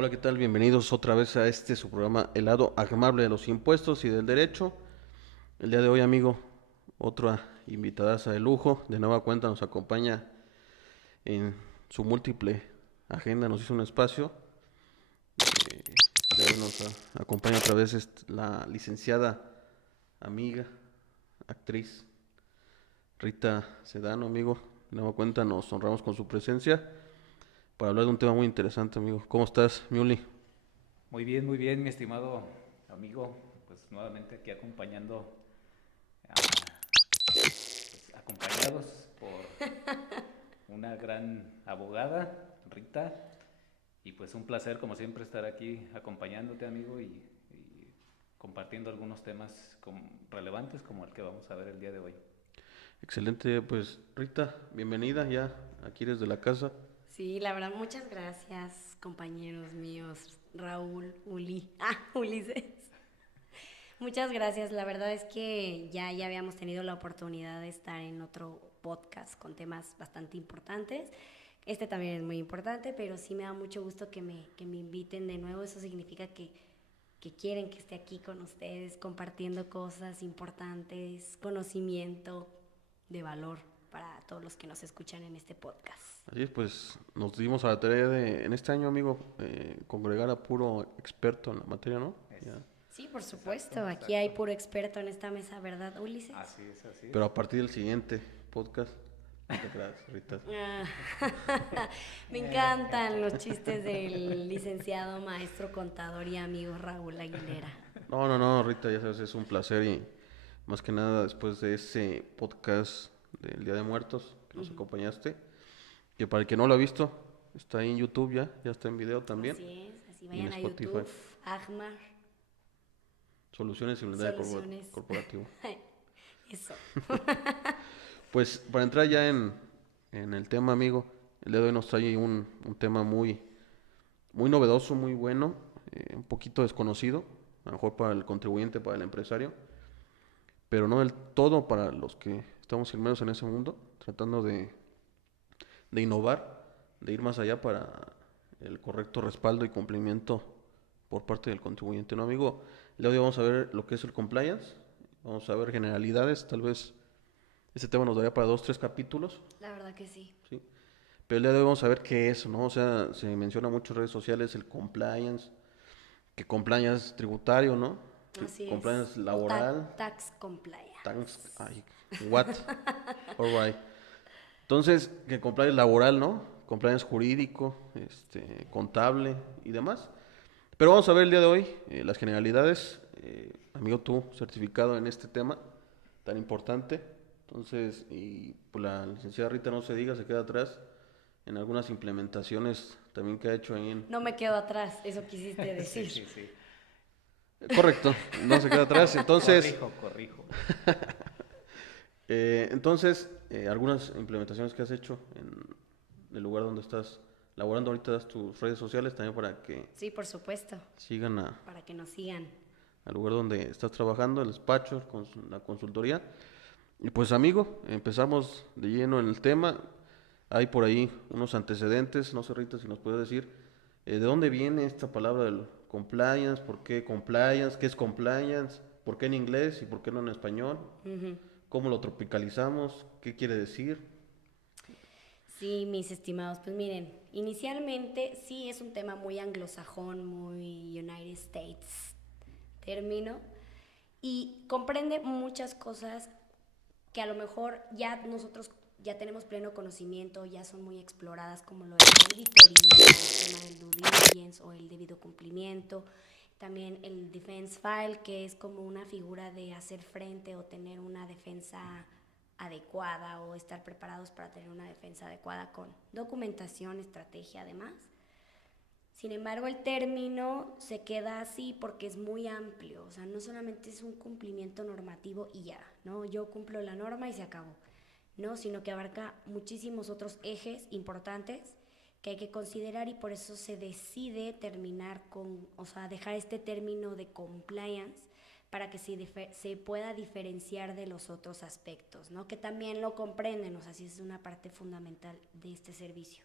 Hola, ¿qué tal? Bienvenidos otra vez a su programa El lado amable de los impuestos y del derecho. El día de hoy, amigo, otra invitada de lujo. De nueva cuenta nos acompaña en su múltiple agenda, nos hizo un espacio. El día de hoy nos acompaña otra vez la licenciada, amiga, actriz Rita Sedano, amigo. De nueva cuenta nos honramos con su presencia para hablar de un tema muy interesante, amigo. ¿Cómo estás, Miuli? Muy bien, mi estimado amigo. Pues nuevamente aquí acompañando, acompañados por una gran abogada, Rita. Y pues un placer, como siempre, estar aquí acompañándote, amigo, y compartiendo algunos temas relevantes como el que vamos a ver el día de hoy. Excelente, pues Rita, bienvenida ya aquí desde la casa. Sí, la verdad, muchas gracias, compañeros míos, Raúl, Ulises. Muchas gracias. La verdad es que ya habíamos tenido la oportunidad de estar en otro podcast con temas bastante importantes. Este también es muy importante, pero sí me da mucho gusto que me inviten de nuevo. Eso significa que quieren que esté aquí con ustedes compartiendo cosas importantes, conocimiento de valor para todos los que nos escuchan en este podcast. Así es, pues nos dimos a la tarea de, en este año, amigo, congregar a puro experto en la materia, ¿no? Es, Ya. Sí, por exacto, supuesto. Aquí hay exacto. puro experto en esta mesa, ¿verdad, Ulises? Así es, así es. Pero a partir del siguiente podcast, no te creas, Rita. Ah, me encantan los chistes del licenciado, maestro, contador y amigo Raúl Aguilera. No, no, no, Rita, ya sabes, es un placer y más que nada después de ese podcast del Día de Muertos que nos Ujú. acompañaste, que para el que no lo ha visto, está ahí en YouTube ya está en video también Así es, así y en vayan a Spotify. YouTube, Agmar, Soluciones y blindaje Soluciones. corporativo. Eso. Pues para entrar ya en el tema, amigo, el día de hoy nos trae un tema muy novedoso, muy bueno, un poquito desconocido, a lo mejor para el contribuyente, para el empresario, pero no del todo para los que estamos inmersos en ese mundo, tratando de innovar, de ir más allá para el correcto respaldo y cumplimiento por parte del contribuyente. ¿No, amigo? El día de hoy vamos a ver lo que es el compliance, vamos a ver generalidades, tal vez este tema nos daría para dos, tres capítulos, La verdad que sí. ¿sí? Pero el día de hoy vamos a ver qué es, ¿no? O sea, se menciona mucho en redes sociales el compliance, que compliance tributario, ¿no? Así es. Compliance O laboral, tax compliance. thanks, ay, what, alright. Entonces, que compliance laboral, ¿no? Compliance jurídico, contable y demás. Pero vamos a ver el día de hoy las generalidades. Amigo, tú, certificado en este tema tan importante. Entonces, y pues la licenciada Rita no se diga, se queda atrás en algunas implementaciones también que ha hecho ahí en... No me quedo atrás, eso quisiste Sí, decir. sí, sí. Correcto, no se queda atrás. Entonces, Corrijo. algunas implementaciones que has hecho en el lugar donde estás laborando ahorita, das tus redes sociales también para que Sí, por supuesto, sigan para que nos sigan. al lugar donde estás trabajando, el despacho, la consultoría. Y pues amigo, empezamos de lleno en el tema. Hay por ahí unos antecedentes, no sé Rita si nos puede decir de dónde viene esta palabra del compliance, por qué compliance, qué es compliance, por qué en inglés y por qué no en español, Ujú. cómo lo tropicalizamos, qué quiere decir. Sí, mis estimados, pues miren, inicialmente sí es un tema muy anglosajón, muy United States término, y comprende muchas cosas que a lo mejor ya nosotros ya tenemos pleno conocimiento, ya son muy exploradas, como lo es la auditoría, el tema del due diligence o el debido cumplimiento, también el defense file, que es como una figura de hacer frente o tener una defensa adecuada o estar preparados para tener una defensa adecuada con documentación, estrategia además. Sin embargo, el término se queda así porque es muy amplio, o sea, no solamente es un cumplimiento normativo y ya, ¿no? Yo cumplo la norma y se acabó, ¿no? Sino que abarca muchísimos otros ejes importantes que hay que considerar y por eso se decide terminar con, o sea, dejar este término de compliance para que se pueda diferenciar de los otros aspectos, ¿no? Que también lo comprenden, o sea, sí es una parte fundamental de este servicio.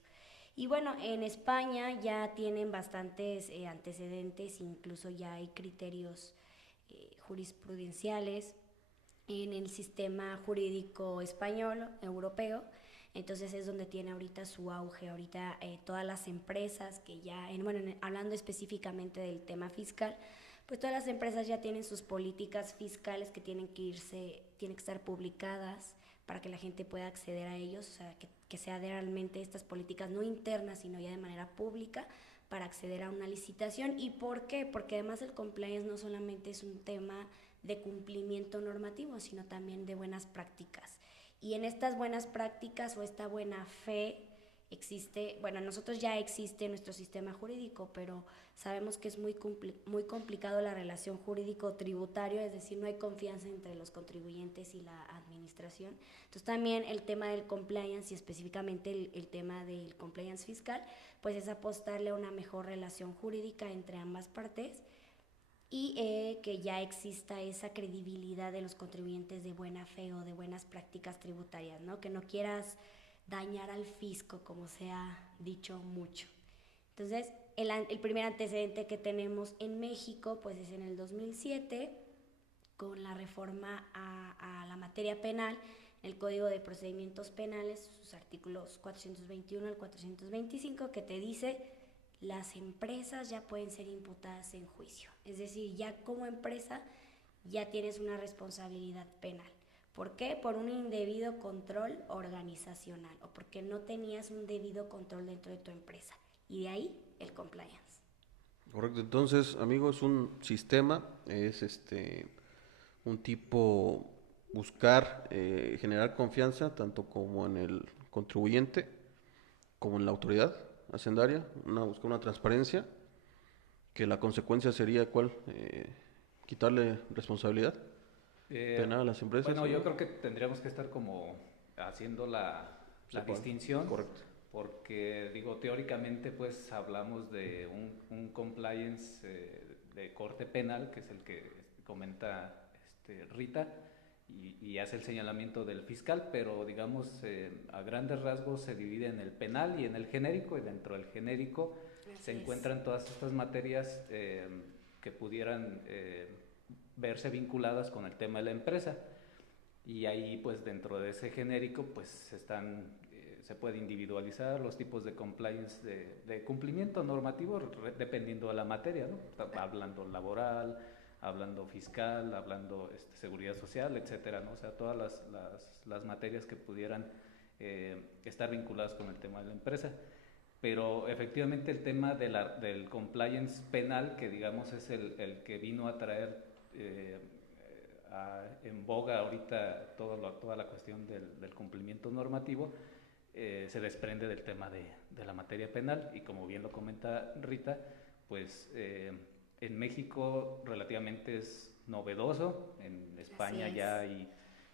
Y bueno, en España ya tienen bastantes antecedentes, incluso ya hay criterios jurisprudenciales en el sistema jurídico español, europeo. Entonces es donde tiene ahorita su auge, ahorita todas las empresas que ya, hablando específicamente del tema fiscal, pues todas las empresas ya tienen sus políticas fiscales que tienen que estar publicadas para que la gente pueda acceder a ellos, o sea, que sea realmente estas políticas no internas, sino ya de manera pública para acceder a una licitación. ¿Y por qué? Porque además el compliance no solamente es un tema de cumplimiento normativo, sino también de buenas prácticas. Y en estas buenas prácticas o esta buena fe existe, bueno, nosotros ya existe nuestro sistema jurídico, pero sabemos que es muy complicado la relación jurídico-tributario, es decir, no hay confianza entre los contribuyentes y la administración. Entonces también el tema del compliance y específicamente el tema del compliance fiscal, pues es apostarle a una mejor relación jurídica entre ambas partes y que ya exista esa credibilidad de los contribuyentes de buena fe o de buenas prácticas tributarias, ¿no? Que no quieras dañar al fisco, como se ha dicho mucho. Entonces, el primer antecedente que tenemos en México, pues es en el 2007, con la reforma a la materia penal, el Código de Procedimientos Penales, sus artículos 421 al 425, que te dice las empresas ya pueden ser imputadas en juicio. Es decir, ya como empresa ya tienes una responsabilidad penal. ¿Por qué? Por un indebido control organizacional o porque no tenías un debido control dentro de tu empresa. Y de ahí el compliance. Correcto, entonces, amigo, es un sistema, es un tipo buscar generar confianza tanto como en el contribuyente como en la autoridad hacendaria, buscar una transparencia, que la consecuencia sería ¿cuál? Quitarle responsabilidad penal a las empresas. Bueno, yo creo que tendríamos que estar como haciendo la distinción. Correcto. Porque, digo, teóricamente pues hablamos de un compliance de corte penal, que es el que comenta Rita, y hace el señalamiento del fiscal, pero digamos a grandes rasgos se divide en el penal y en el genérico, y dentro del genérico se encuentran todas estas materias que pudieran verse vinculadas con el tema de la empresa, y ahí pues dentro de ese genérico pues se puede individualizar los tipos de compliance de cumplimiento normativo dependiendo de la materia, ¿no? Hablando laboral, hablando fiscal, hablando seguridad social, etcétera, ¿no? O sea, todas las materias que pudieran estar vinculadas con el tema de la empresa. Pero efectivamente el tema del compliance penal, que digamos es el que vino a traer en boga ahorita toda la cuestión del cumplimiento normativo, se desprende del tema de la materia penal, y como bien lo comenta Rita, pues en México relativamente es novedoso, en España ya hay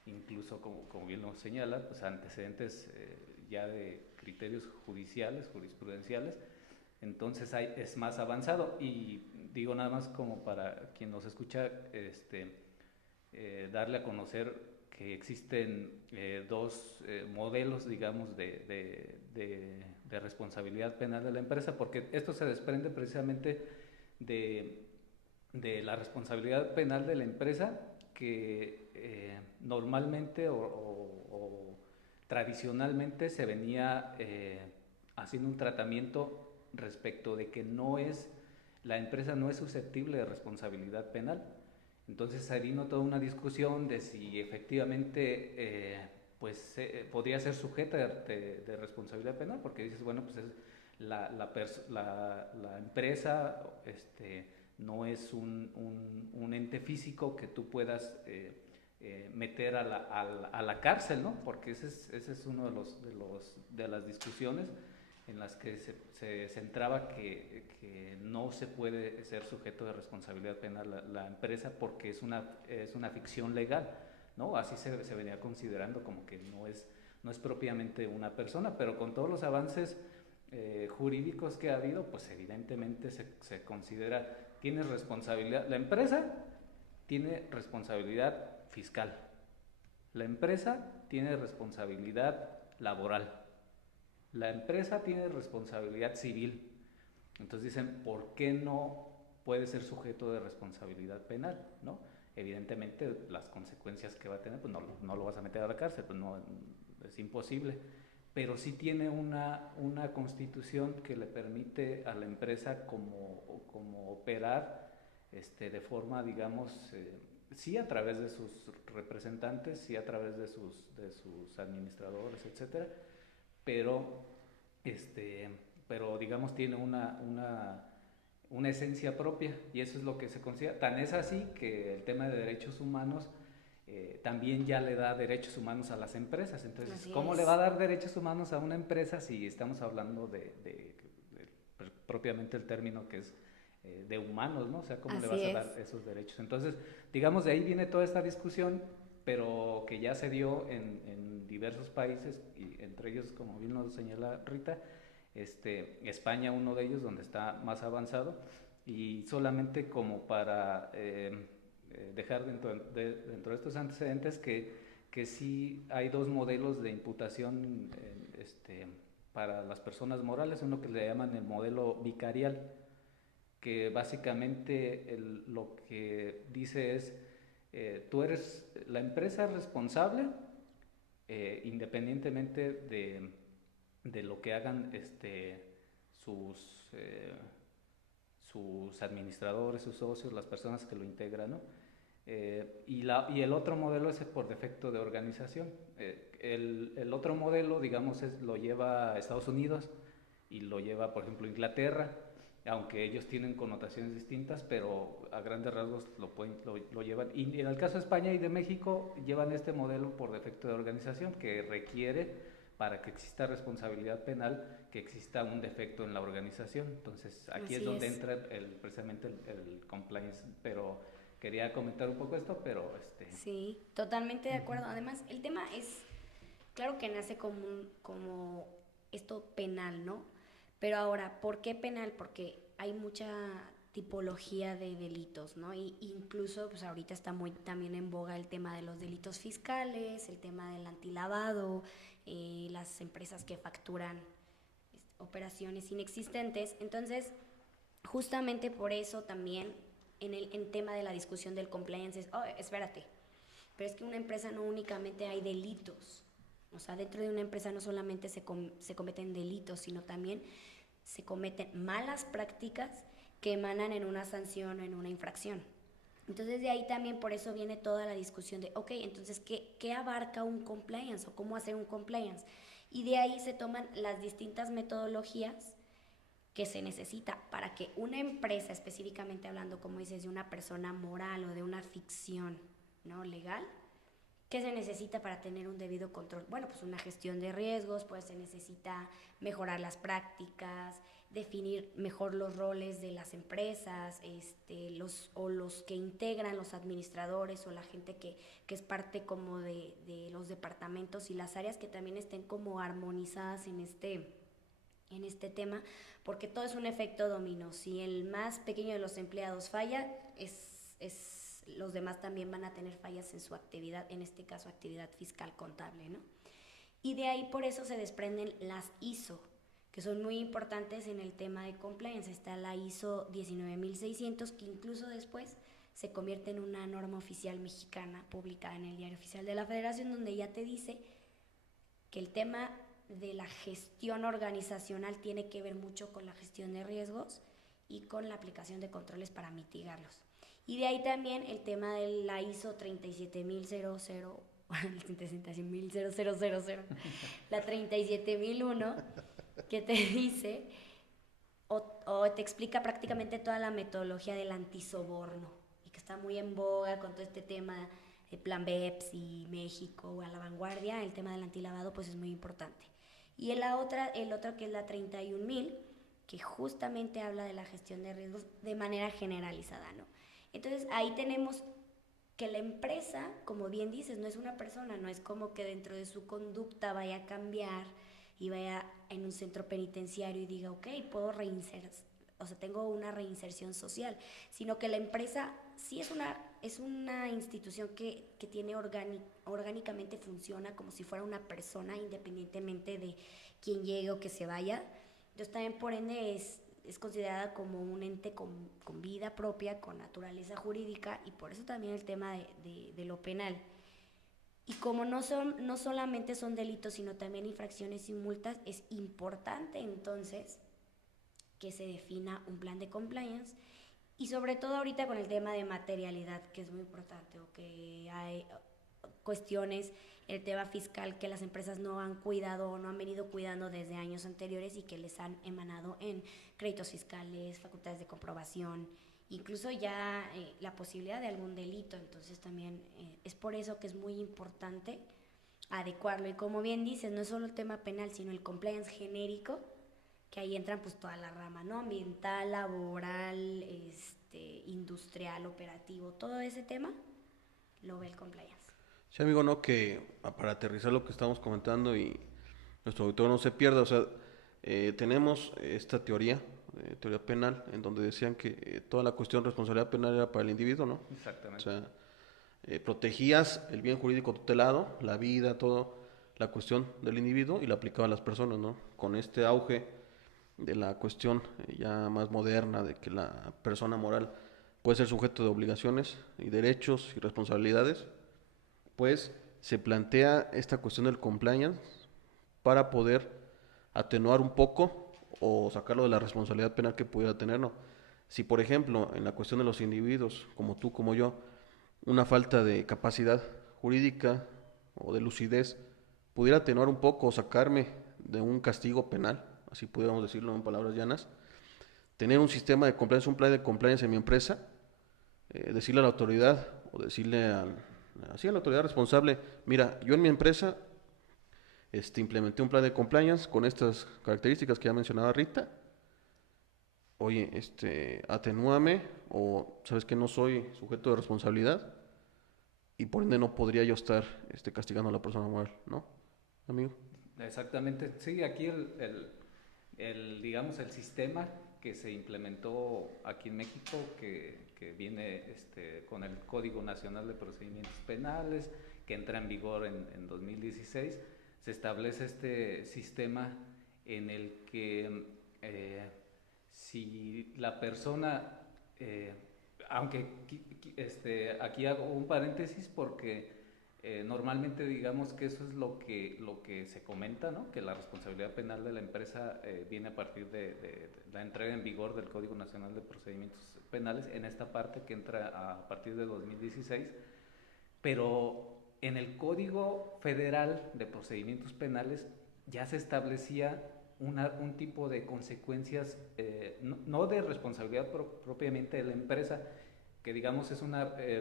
incluso, como bien lo señala, pues antecedentes ya de criterios judiciales, jurisprudenciales, entonces es más avanzado. Y digo nada más como para quien nos escucha, darle a conocer que existen dos modelos, digamos, de responsabilidad penal de la empresa, porque esto se desprende precisamente de la responsabilidad penal de la empresa, que normalmente o tradicionalmente se venía haciendo un tratamiento respecto de que la empresa no es susceptible de responsabilidad penal. Entonces ahí vino toda una discusión de si efectivamente podría ser sujeta de responsabilidad penal, porque dices, bueno, pues la empresa no es un ente físico que tú puedas meter a la cárcel, ¿no? Porque ese es uno de las discusiones en las que se centraba que no se puede ser sujeto de responsabilidad penal la empresa, porque es una ficción legal, ¿no? Así se venía considerando, como que no es propiamente una persona, pero con todos los avances jurídicos que ha habido, pues evidentemente se considera, tiene responsabilidad, la empresa tiene responsabilidad fiscal, la empresa tiene responsabilidad laboral, La empresa tiene responsabilidad civil. Entonces dicen, ¿por qué no puede ser sujeto de responsabilidad penal? ¿No? Evidentemente las consecuencias que va a tener, pues no lo vas a meter a la cárcel, pues no, es imposible. Pero sí tiene una constitución que le permite a la empresa como operar de forma, digamos, sí a través de sus representantes, sí a través de sus administradores, etcétera, pero, pero digamos tiene una esencia propia, y eso es lo que se considera. Tan es así que el tema de derechos humanos también ya le da derechos humanos a las empresas. Entonces, Así ¿cómo es. le va a dar derechos humanos a una empresa si estamos hablando de propiamente el término que es de humanos, ¿no? O sea, ¿cómo le Así vas a es. dar esos derechos? Entonces, digamos, de ahí viene toda esta discusión, pero que ya se dio en diversos países, y entre ellos, como bien nos señala Rita, España, uno de ellos, donde está más avanzado, y solamente como para dejar dentro de estos antecedentes que sí hay dos modelos de imputación para las personas morales, uno que le llaman el modelo vicarial, que básicamente lo que dice es, tú eres, la empresa es responsable independientemente de lo que hagan sus, sus administradores, sus socios, las personas que lo integran, ¿no? Y el otro modelo es por defecto de organización. El otro modelo, digamos, lo lleva Estados Unidos y lo lleva, por ejemplo, Inglaterra, aunque ellos tienen connotaciones distintas, pero a grandes rasgos lo llevan. Y en el caso de España y de México, llevan este modelo por defecto de organización, que requiere, para que exista responsabilidad penal, que exista un defecto en la organización. Entonces, aquí es Así donde es. entra precisamente el compliance. Pero quería comentar un poco esto, pero Sí, totalmente de acuerdo. Además, el tema es, claro que nace como esto penal, ¿no? Pero ahora, ¿por qué penal? Porque hay mucha tipología de delitos, ¿no? Y incluso, pues ahorita está muy también en boga el tema de los delitos fiscales, el tema del antilavado, las empresas que facturan operaciones inexistentes. Entonces, justamente por eso también en tema de la discusión del compliance es, oh, espérate, pero es que una empresa no únicamente hay delitos, o sea, dentro de una empresa no solamente se cometen delitos, sino también se cometen malas prácticas que emanan en una sanción o en una infracción. Entonces de ahí también por eso viene toda la discusión de, ok, entonces, ¿qué abarca un compliance o cómo hacer un compliance? Y de ahí se toman las distintas metodologías que se necesita para que una empresa, específicamente hablando, como dices, de una persona moral o de una ficción, ¿no?, legal, ¿qué se necesita para tener un debido control? Bueno, pues una gestión de riesgos, pues se necesita mejorar las prácticas, definir mejor los roles de las empresas, los que integran, los administradores o la gente que es parte como de los departamentos y las áreas que también estén como armonizadas en este tema, porque todo es un efecto dominó. Si el más pequeño de los empleados falla, los demás también van a tener fallas en su actividad, en este caso actividad fiscal contable, ¿no? Y de ahí por eso se desprenden las ISO, que son muy importantes en el tema de compliance. Está la ISO 19600, que incluso después se convierte en una norma oficial mexicana publicada en el Diario Oficial de la Federación, donde ya te dice que el tema de la gestión organizacional tiene que ver mucho con la gestión de riesgos y con la aplicación de controles para mitigarlos. Y de ahí también el tema de la ISO 37000, la 37001, que te dice o te explica prácticamente toda la metodología del antisoborno, y que está muy en boga con todo este tema de Plan BEPS y México a la vanguardia. El tema del antilavado pues es muy importante. Y el otro que es la 31000, que justamente habla de la gestión de riesgos de manera generalizada, ¿no? Entonces ahí tenemos que la empresa, como bien dices, no es una persona, no es como que dentro de su conducta vaya a cambiar y vaya en un centro penitenciario y diga, ok, puedo tengo una reinserción social, sino que la empresa sí es una institución que tiene orgánicamente funciona como si fuera una persona, independientemente de quien llegue o que se vaya. Entonces también por ende es considerada como un ente con vida propia, con naturaleza jurídica, y por eso también el tema de lo penal. Y como no solamente son delitos, sino también infracciones y multas, es importante entonces que se defina un plan de compliance, y sobre todo ahorita con el tema de materialidad, que es muy importante, o que hay cuestiones, el tema fiscal que las empresas no han cuidado o no han venido cuidando desde años anteriores y que les han emanado en créditos fiscales, facultades de comprobación, incluso ya la posibilidad de algún delito. Entonces también es por eso que es muy importante adecuarlo. Y como bien dices, no es solo el tema penal, sino el compliance genérico, que ahí entran pues toda la rama, ¿no? Ambiental, laboral, industrial, operativo, todo ese tema lo ve el compliance. Sí, amigo, no, que para aterrizar lo que estamos comentando y nuestro auditorio no se pierda, o sea, tenemos esta teoría penal, en donde decían que toda la cuestión de responsabilidad penal era para el individuo, ¿no? O Exactamente. sea, protegías el bien jurídico tutelado, la vida, todo, la cuestión del individuo y la aplicaba a las personas, ¿no? Con este auge de la cuestión ya más moderna de que la persona moral puede ser sujeto de obligaciones y derechos y responsabilidades, pues se plantea esta cuestión del compliance para poder atenuar un poco o sacarlo de la responsabilidad penal que pudiera tener, ¿no? Si, por ejemplo, en la cuestión de los individuos, como tú, como yo, una falta de capacidad jurídica o de lucidez pudiera atenuar un poco o sacarme de un castigo penal, así pudiéramos decirlo en palabras llanas, tener un sistema de compliance, un plan de compliance en mi empresa, decirle a la autoridad o decirle así a la autoridad responsable, mira, yo en mi empresa implementé un plan de compliance con estas características que ya mencionaba Rita. Oye, atenúame, o sabes que no soy sujeto de responsabilidad y por ende no podría yo estar castigando a la persona moral, ¿no, amigo? Exactamente, sí, aquí digamos, el sistema que se implementó aquí en México, que viene con el Código Nacional de Procedimientos Penales, que entra en vigor en 2016, se establece este sistema en el que si la persona, aunque aquí hago un paréntesis porque normalmente digamos que eso es lo que se comenta, ¿no? Que la responsabilidad penal de la empresa viene a partir de la entrega en vigor del Código Nacional de Procedimientos Penales, en esta parte que entra a partir de 2016, pero en el Código Federal de Procedimientos Penales ya se establecía un tipo de consecuencias, no de responsabilidad propiamente de la empresa, que digamos es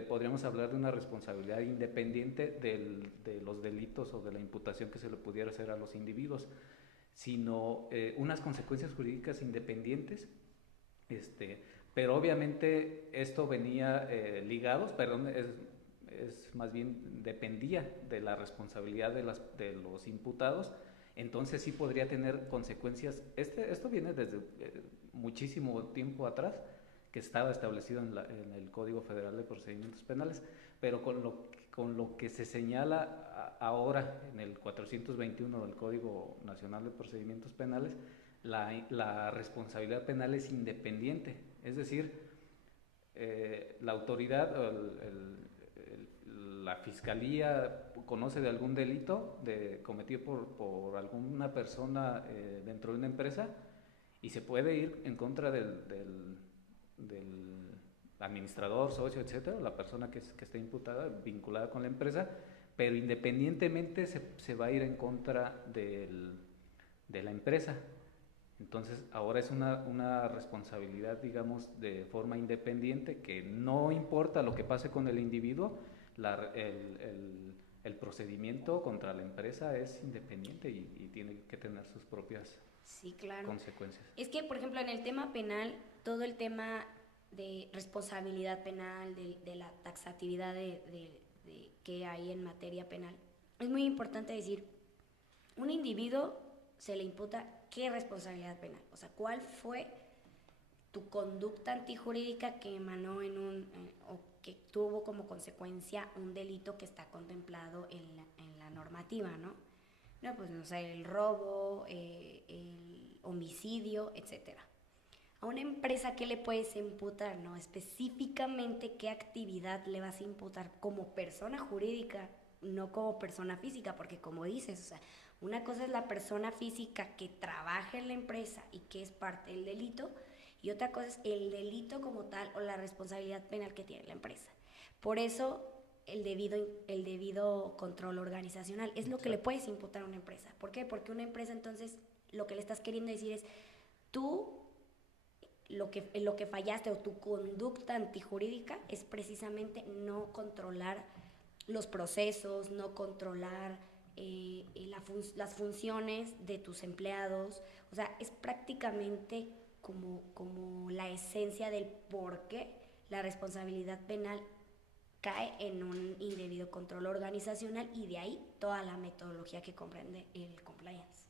podríamos hablar de una responsabilidad independiente de los delitos o de la imputación que se le pudiera hacer a los individuos, sino unas consecuencias jurídicas independientes, pero obviamente esto venía es más bien dependía de la responsabilidad de los imputados. Entonces sí podría tener consecuencias. Esto viene desde muchísimo tiempo atrás, que estaba establecido en el Código Federal de Procedimientos Penales, pero con lo que se señala ahora en el 421 del Código Nacional de Procedimientos Penales, la responsabilidad penal es independiente, es decir, la autoridad, la fiscalía conoce de algún delito cometido por alguna persona dentro de una empresa y se puede ir en contra del administrador, socio, etcétera, la persona que esté imputada, vinculada con la empresa, pero independientemente se va a ir en contra de la empresa. Entonces ahora es una responsabilidad, digamos, de forma independiente, que no importa lo que pase con el individuo, el procedimiento contra la empresa es independiente y tiene que tener sus propias consecuencias. Es que, por ejemplo, en el tema penal, todo el tema de responsabilidad penal, de la taxatividad que hay en materia penal, es muy importante decir, un individuo se le imputa qué responsabilidad penal, o sea, cuál fue tu conducta antijurídica que emanó o que tuvo como consecuencia un delito que está contemplado en la normativa, ¿no? No, pues no sé, el robo, el homicidio, etcétera. A una empresa, ¿qué le puedes imputar? No, específicamente qué actividad le vas a imputar como persona jurídica, no como persona física, porque como dices, o sea, una cosa es la persona física que trabaja en la empresa y que es parte del delito, y otra cosa es el delito como tal o la responsabilidad penal que tiene la empresa. Por eso el debido control organizacional es lo que le puedes imputar a una empresa. ¿Por qué? Porque una empresa entonces lo que le estás queriendo decir es, tú lo que fallaste o tu conducta antijurídica es precisamente no controlar los procesos, no controlar las funciones de tus empleados. O sea, es prácticamente como la esencia del por qué la responsabilidad penal cae en un indebido control organizacional, y de ahí toda la metodología que comprende el compliance.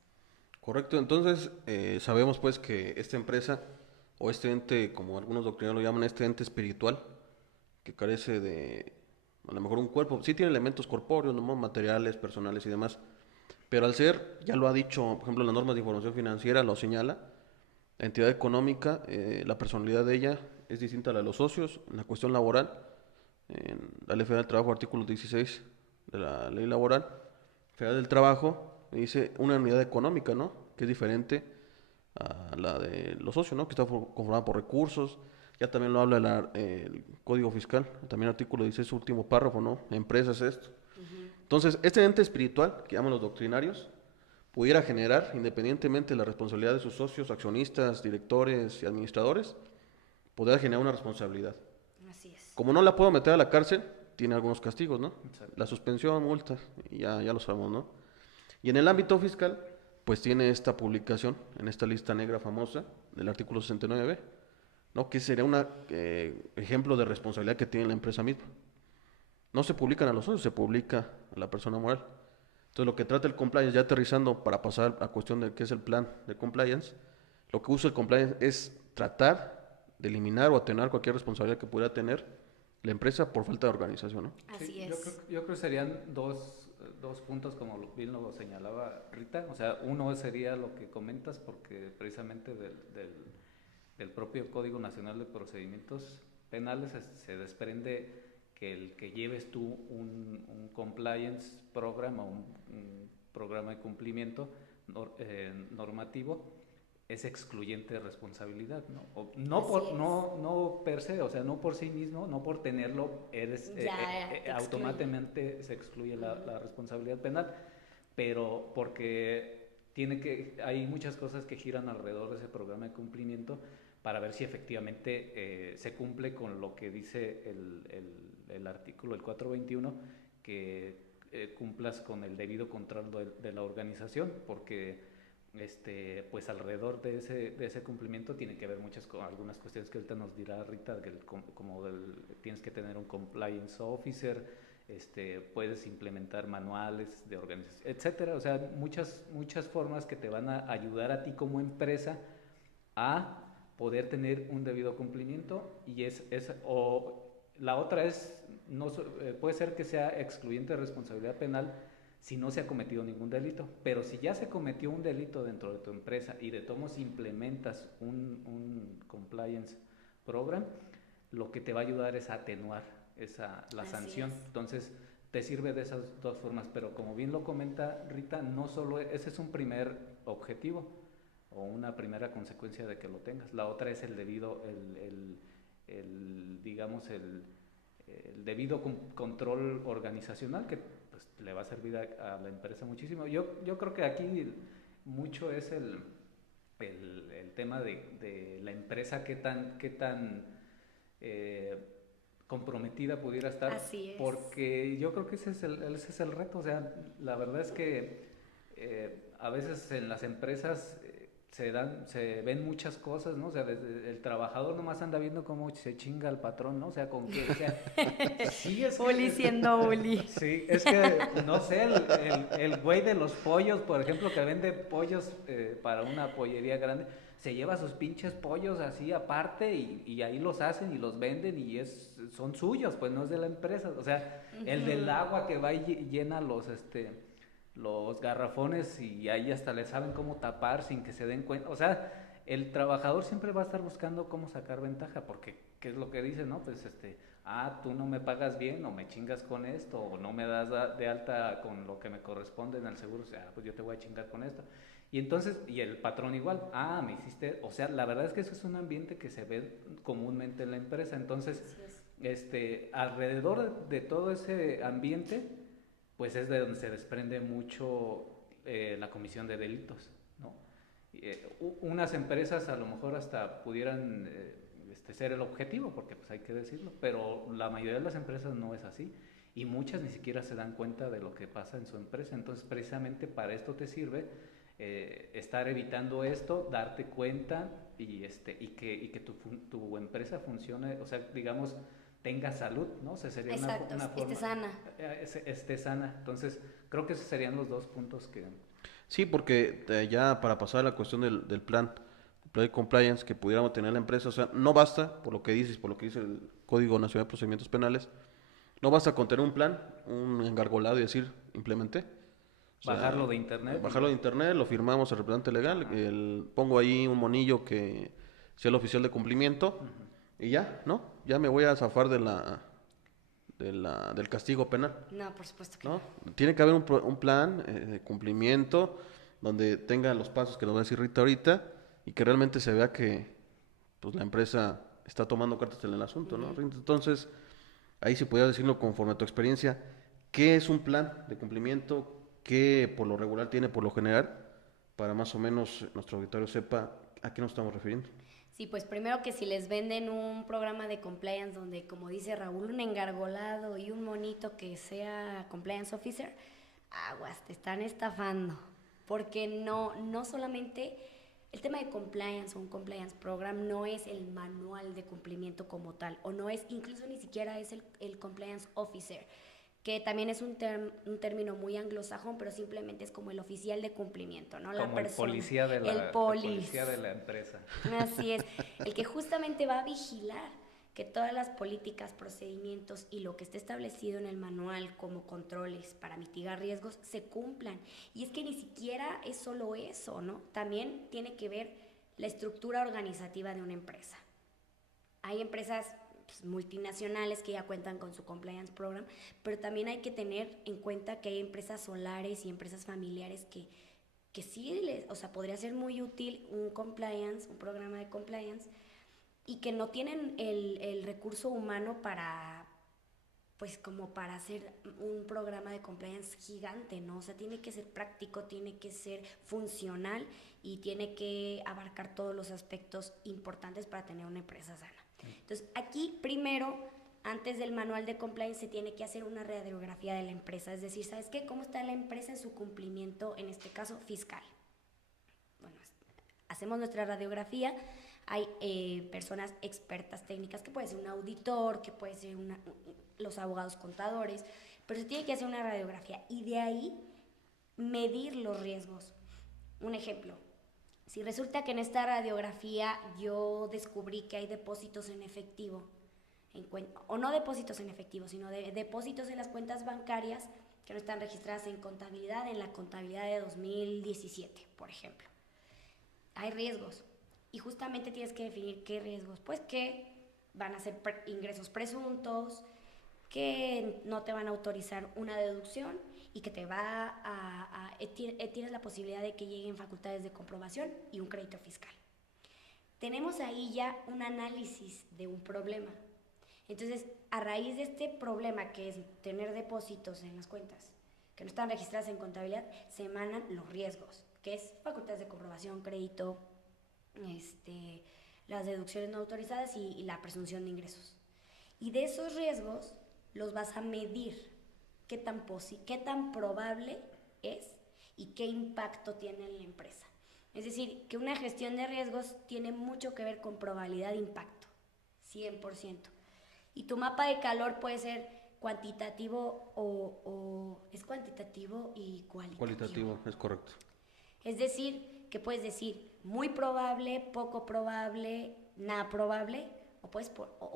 Correcto, entonces sabemos pues que esta empresa o este ente, como algunos doctrinarios lo llaman, este ente espiritual, que carece de a lo mejor un cuerpo, sí tiene elementos corpóreos, ¿no? Materiales, personales y demás, pero al ser, ya lo ha dicho, por ejemplo, las normas de información financiera lo señala, la entidad económica, la personalidad de ella es distinta a la de los socios. En la cuestión laboral, en la Ley Federal del Trabajo, artículo 16 de la Ley Laboral Federal del Trabajo, dice una unidad económica, ¿no? Que es diferente a la de los socios, ¿no? Que está conformada por recursos. Ya también lo habla el Código Fiscal, también artículo 16, su último párrafo, ¿no? Empresas esto. Entonces, este ente espiritual, que llaman los doctrinarios, pudiera generar, independientemente de la responsabilidad de sus socios, accionistas, directores y administradores, podría generar una responsabilidad. Así es. Como no la puedo meter a la cárcel, tiene algunos castigos, ¿no? Exacto. La suspensión, multa, y ya lo sabemos, ¿no? Y en el ámbito fiscal, pues tiene esta publicación, en esta lista negra famosa, del artículo 69, ¿no? Que sería un ejemplo de responsabilidad que tiene la empresa misma. No se publican a los socios, se publica a la persona moral. Entonces, lo que trata el compliance, ya aterrizando para pasar a cuestión de qué es el plan de compliance, lo que usa el compliance es tratar de eliminar o atenuar cualquier responsabilidad que pudiera tener la empresa por falta de organización, ¿no? Así Sí, es. yo creo que serían dos puntos, como bien lo señalaba Rita. O sea, uno sería lo que comentas, porque precisamente del propio Código Nacional de Procedimientos Penales se desprende que el que lleves tú un compliance program o un programa de cumplimiento normativo es excluyente de responsabilidad, ¿no? No per se, o sea, no por sí mismo, no por tenerlo, automáticamente se excluye la responsabilidad penal, pero porque hay muchas cosas que giran alrededor de ese programa de cumplimiento para ver si efectivamente se cumple con lo que dice el artículo, el 421, que cumplas con el debido control de la organización, porque pues alrededor de ese cumplimiento tiene que haber algunas cuestiones que ahorita nos dirá Rita, tienes que tener un compliance officer, puedes implementar manuales de organización, etcétera. O sea, muchas formas que te van a ayudar a ti como empresa a poder tener un debido cumplimiento. O la otra es, puede ser que sea excluyente de responsabilidad penal si no se ha cometido ningún delito, pero si ya se cometió un delito dentro de tu empresa y de todos modos implementas un compliance program, lo que te va a ayudar es a atenuar la sanción. Entonces te sirve de esas dos formas, pero como bien lo comenta Rita, no solo ese es un primer objetivo o una primera consecuencia de que lo tengas. La otra es el debido, digamos, el debido control organizacional, que pues le va a servir a la empresa muchísimo. Yo creo que aquí mucho es el tema de la empresa, qué tan comprometida pudiera estar. Así es. Porque yo creo que ese es el reto. O sea, la verdad es que a veces en las empresas se ven muchas cosas, ¿no? O sea, desde el trabajador nomás anda viendo cómo se chinga al patrón, ¿no? O sea, con que, o sea, sí es Uli siendo Uli. Sí, es que, no sé, el güey de los pollos, por ejemplo, que vende pollos para una pollería grande, se lleva sus pinches pollos así aparte y ahí los hacen y los venden y son suyos, pues no es de la empresa. O sea, el del agua que va y llena los garrafones y ahí hasta le saben cómo tapar sin que se den cuenta. O sea, el trabajador siempre va a estar buscando cómo sacar ventaja, porque ¿qué es lo que dice, no? Pues tú no me pagas bien, o me chingas con esto, o no me das de alta con lo que me corresponde en el seguro, o sea, pues yo te voy a chingar con esto. Y entonces, y el patrón igual, me hiciste, o sea, la verdad es que eso es un ambiente que se ve comúnmente en la empresa. Entonces, alrededor de todo ese ambiente, pues es de donde se desprende mucho la comisión de delitos, ¿no? Unas empresas a lo mejor hasta pudieran ser el objetivo, porque pues hay que decirlo, pero la mayoría de las empresas no es así, y muchas ni siquiera se dan cuenta de lo que pasa en su empresa. Entonces, precisamente para esto te sirve estar evitando esto, darte cuenta y que tu empresa funcione, o sea, digamos, tenga salud, ¿no? O sea, sería Exacto, una forma, esté sana. Esté sana. Entonces, creo que esos serían los dos puntos que... Sí, porque ya para pasar a la cuestión del plan de compliance que pudiéramos tener la empresa, o sea, no basta, por lo que dices, por lo que dice el Código Nacional de Procedimientos Penales, no basta con tener un plan, un engargolado y decir, implementé. O sea, Bajarlo de internet. Bajarlo de internet, lo firmamos el representante legal, pongo ahí un monillo que sea el oficial de cumplimiento y ya, ¿no? Ya me voy a zafar del castigo penal, No, por supuesto que ¿no? no. Tiene que haber un plan de cumplimiento donde tenga los pasos que nos va a decir Rita ahorita y que realmente se vea que pues la empresa está tomando cartas en el asunto, ¿no? Rita? Entonces, ahí sí podría decirlo conforme a tu experiencia, ¿qué es un plan de cumplimiento? ¿Qué por lo regular tiene por lo general? Para más o menos nuestro auditorio sepa a qué nos estamos refiriendo. Sí, pues primero que si les venden un programa de compliance donde, como dice Raúl, un engargolado y un monito que sea compliance officer, aguas, te están estafando. Porque no solamente el tema de compliance o un compliance program no es el manual de cumplimiento como tal, o no es, incluso ni siquiera es el compliance officer, que también es un término muy anglosajón, pero simplemente es como el oficial de cumplimiento, ¿no? Como La persona, el policía de la, el polis. el policía de la empresa. Así es, el que justamente va a vigilar que todas las políticas, procedimientos y lo que esté establecido en el manual como controles para mitigar riesgos se cumplan. Y es que ni siquiera es solo eso, ¿no? También tiene que ver la estructura organizativa de una empresa. Hay empresas multinacionales que ya cuentan con su compliance program, pero también hay que tener en cuenta que hay empresas solares y empresas familiares que sí, o sea, podría ser muy útil un compliance, un programa de compliance, y que no tienen el recurso humano para, pues como para hacer un programa de compliance gigante, ¿no? O sea, tiene que ser práctico, tiene que ser funcional y tiene que abarcar todos los aspectos importantes para tener una empresa sana. Entonces, aquí primero, antes del manual de compliance, se tiene que hacer una radiografía de la empresa, es decir, ¿sabes qué? ¿Cómo está la empresa en su cumplimiento, en este caso, fiscal? Bueno, hacemos nuestra radiografía. Hay personas expertas técnicas, que puede ser un auditor, que puede ser los abogados contadores, pero se tiene que hacer una radiografía y de ahí medir los riesgos. Un ejemplo, si resulta que en esta radiografía yo descubrí que hay depósitos en efectivo, o no depósitos en efectivo, sino depósitos en las cuentas bancarias que no están registradas en contabilidad, en la contabilidad de 2017, por ejemplo. Hay riesgos. Y justamente tienes que definir qué riesgos, pues que van a ser ingresos presuntos, que no te van a autorizar una deducción y que te tienes la posibilidad de que lleguen facultades de comprobación y un crédito fiscal. Tenemos ahí ya un análisis de un problema. Entonces, a raíz de este problema, que es tener depósitos en las cuentas que no están registradas en contabilidad, se emanan los riesgos, que es facultades de comprobación, crédito, las deducciones no autorizadas y la presunción de ingresos. Y de esos riesgos los vas a medir qué tan probable es y qué impacto tiene en la empresa. Es decir, que una gestión de riesgos tiene mucho que ver con probabilidad de impacto, 100%. Y tu mapa de calor puede ser cuantitativo o es cuantitativo y cualitativo. Cualitativo, es correcto. Es decir, que puedes decir muy probable, poco probable, nada probable, o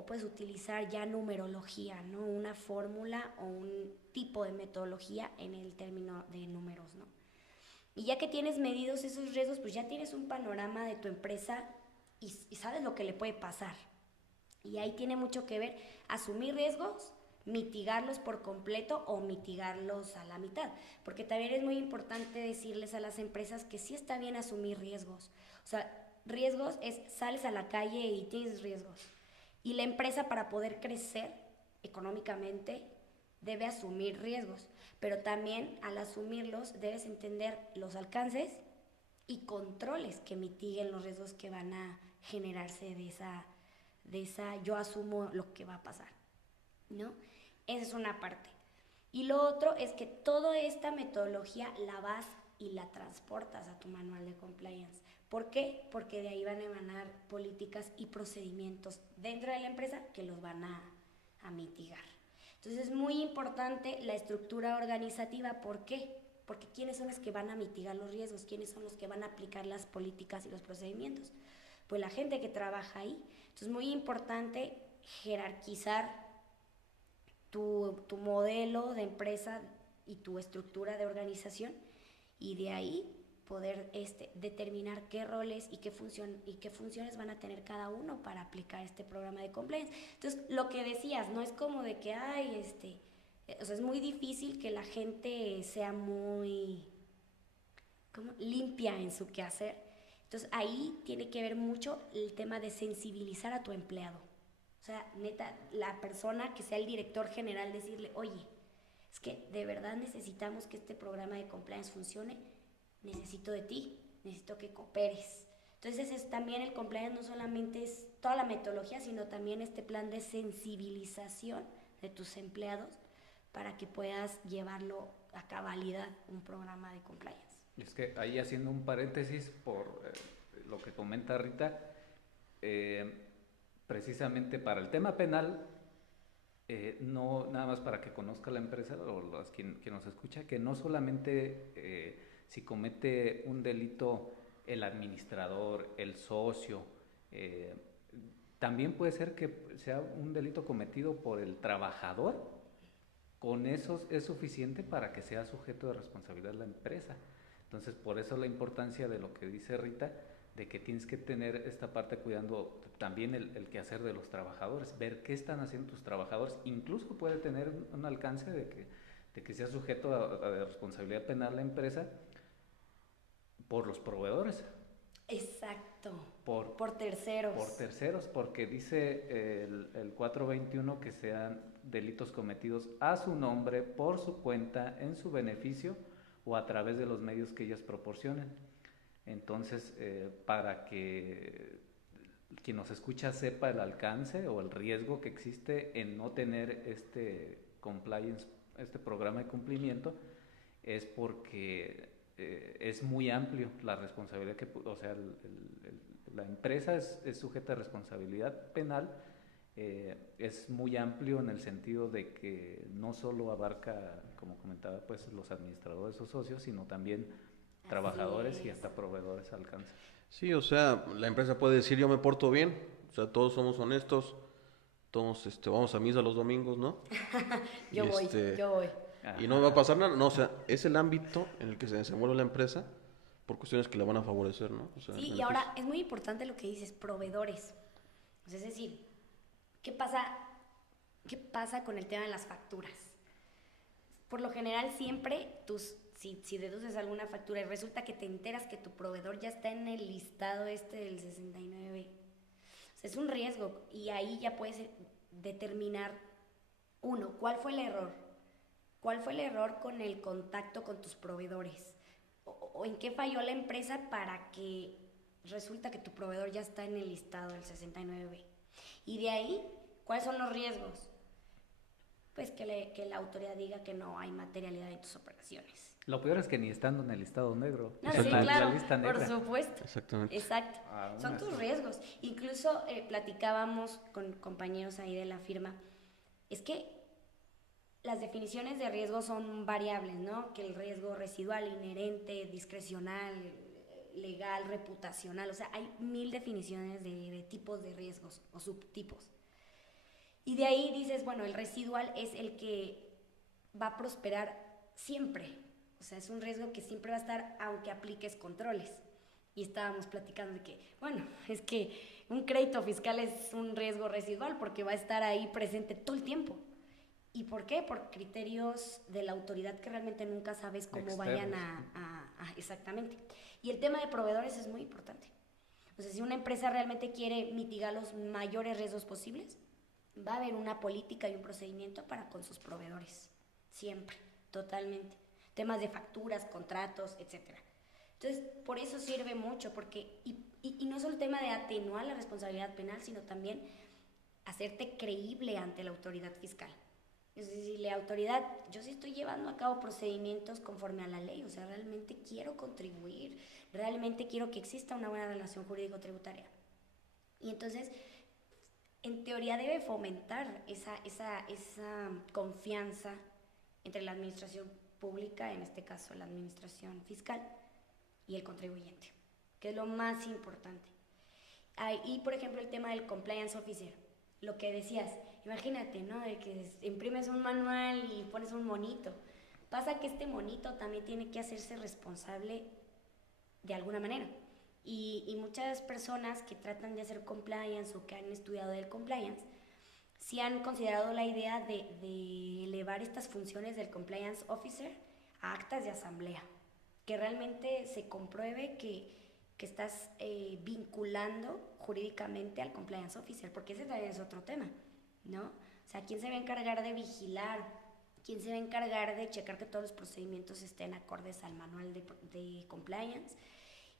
puedes utilizar ya numerología, ¿no? Una fórmula o un tipo de metodología en el término de números, ¿no? Y ya que tienes medidos esos riesgos, pues ya tienes un panorama de tu empresa y sabes lo que le puede pasar. Y ahí tiene mucho que ver asumir riesgos, mitigarlos por completo o mitigarlos a la mitad. Porque también es muy importante decirles a las empresas que sí está bien asumir riesgos. O sea, riesgos es sales a la calle y tienes riesgos. Y la empresa, para poder crecer económicamente, debe asumir riesgos. Pero también al asumirlos debes entender los alcances y controles que mitiguen los riesgos que van a generarse de esa yo asumo lo que va a pasar, ¿no? Esa es una parte. Y lo otro es que toda esta metodología la vas y la transportas a tu manual de compliance. ¿Por qué? Porque de ahí van a emanar políticas y procedimientos dentro de la empresa que los van a mitigar. Entonces es muy importante la estructura organizativa. ¿Por qué? Porque ¿quiénes son los que van a mitigar los riesgos? ¿Quiénes son los que van a aplicar las políticas y los procedimientos? Pues la gente que trabaja ahí. Entonces es muy importante jerarquizar tu modelo de empresa y tu estructura de organización, y de ahí poder determinar qué roles y qué funciones van a tener cada uno para aplicar este programa de compliance. Entonces, lo que decías, no es como de que o sea, es muy difícil que la gente sea muy limpia en su quehacer. Entonces, ahí tiene que ver mucho el tema de sensibilizar a tu empleado. O sea, neta, la persona que sea el director general, decirle, oye, es que de verdad necesitamos que este programa de compliance funcione, necesito de ti, necesito que cooperes. Entonces, también el compliance no solamente es toda la metodología, sino también este plan de sensibilización de tus empleados para que puedas llevarlo a cabalidad, un programa de compliance. Es que ahí, haciendo un paréntesis por lo que comenta Rita, precisamente para el tema penal, no nada más para que conozca la empresa o quien nos escucha, que no solamente si comete un delito el administrador, el socio, también puede ser que sea un delito cometido por el trabajador. Con eso es suficiente para que sea sujeto de responsabilidad la empresa. Entonces, por eso la importancia de lo que dice Rita, de que tienes que tener esta parte cuidando también el quehacer de los trabajadores, ver qué están haciendo tus trabajadores. Incluso puede tener un alcance de que sea sujeto a responsabilidad penal la empresa por los proveedores. Exacto. Por terceros. Por terceros, porque dice el 421 que sean delitos cometidos a su nombre, por su cuenta, en su beneficio o a través de los medios que ellas proporcionen. Entonces, para que quien nos escucha sepa el alcance o el riesgo que existe en no tener este compliance, este programa de cumplimiento, es porque es muy amplio la responsabilidad o sea, la empresa es sujeta a responsabilidad penal. Es muy amplio en el sentido de que no solo abarca, como comentaba, pues los administradores o socios, sino también trabajadores y hasta proveedores alcanza. Sí, o sea, la empresa puede decir yo me porto bien, o sea, todos somos honestos, todos vamos a misa los domingos, ¿no? Yo voy. Y no va a pasar nada, no, o sea, es el ámbito en el que se desenvuelve la empresa por cuestiones que la van a favorecer, ¿no? O sea, sí, y ahora es muy importante lo que dices, proveedores. O sea, es decir, ¿qué pasa con el tema de las facturas? Por lo general siempre si deduces alguna factura y resulta que te enteras que tu proveedor ya está en el listado del 69, o sea, es un riesgo, y ahí ya puedes determinar, ¿cuál fue el error? ¿Cuál fue el error con el contacto con tus proveedores? ¿O en qué falló la empresa para que resulta que tu proveedor ya está en el listado del 69? Y de ahí, ¿cuáles son los riesgos? Pues que la autoridad diga que no hay materialidad en tus operaciones. Lo peor es que ni estando en el listado negro. No, sí, claro, la lista negra. por supuesto. Exactamente. Exacto. Son tus riesgos. Incluso platicábamos con compañeros ahí de la firma, es que las definiciones de riesgo son variables, ¿no? Que el riesgo residual, inherente, discrecional, legal, reputacional, o sea, hay 1000 definiciones de tipos de riesgos o subtipos. Y de ahí dices, bueno, el residual es el que va a prosperar siempre, o sea, es un riesgo que siempre va a estar aunque apliques controles. Y estábamos platicando de que, bueno, es que un crédito fiscal es un riesgo residual porque va a estar ahí presente todo el tiempo. ¿Y por qué? Por criterios de la autoridad que realmente nunca sabes cómo Externos. vayan exactamente. Y el tema de proveedores es muy importante. O sea, si una empresa realmente quiere mitigar los mayores riesgos posibles, va a haber una política y un procedimiento para con sus proveedores. Siempre, totalmente. Temas de facturas, contratos, etcétera. Entonces, por eso sirve mucho, porque, y no solo el tema de atenuar la responsabilidad penal, sino también hacerte creíble ante la autoridad fiscal. Es decir, la autoridad, yo sí estoy llevando a cabo procedimientos conforme a la ley, o sea, realmente quiero contribuir, realmente quiero que exista una buena relación jurídico-tributaria. Y entonces, en teoría debe fomentar esa confianza entre la administración pública, en este caso la administración fiscal, y el contribuyente, que es lo más importante. Y por ejemplo el tema del compliance officer, lo que decías, imagínate, ¿no? De que imprimes un manual y pones un monito. Pasa que este monito también tiene que hacerse responsable de alguna manera. Y muchas personas que tratan de hacer compliance o que han estudiado del compliance, sí han considerado la idea de elevar estas funciones del compliance officer a actas de asamblea, que realmente se compruebe que estás vinculando jurídicamente al compliance officer, porque ese también es otro tema, ¿no? O sea, ¿quién se va a encargar de vigilar? ¿Quién se va a encargar de checar que todos los procedimientos estén acordes al manual de compliance?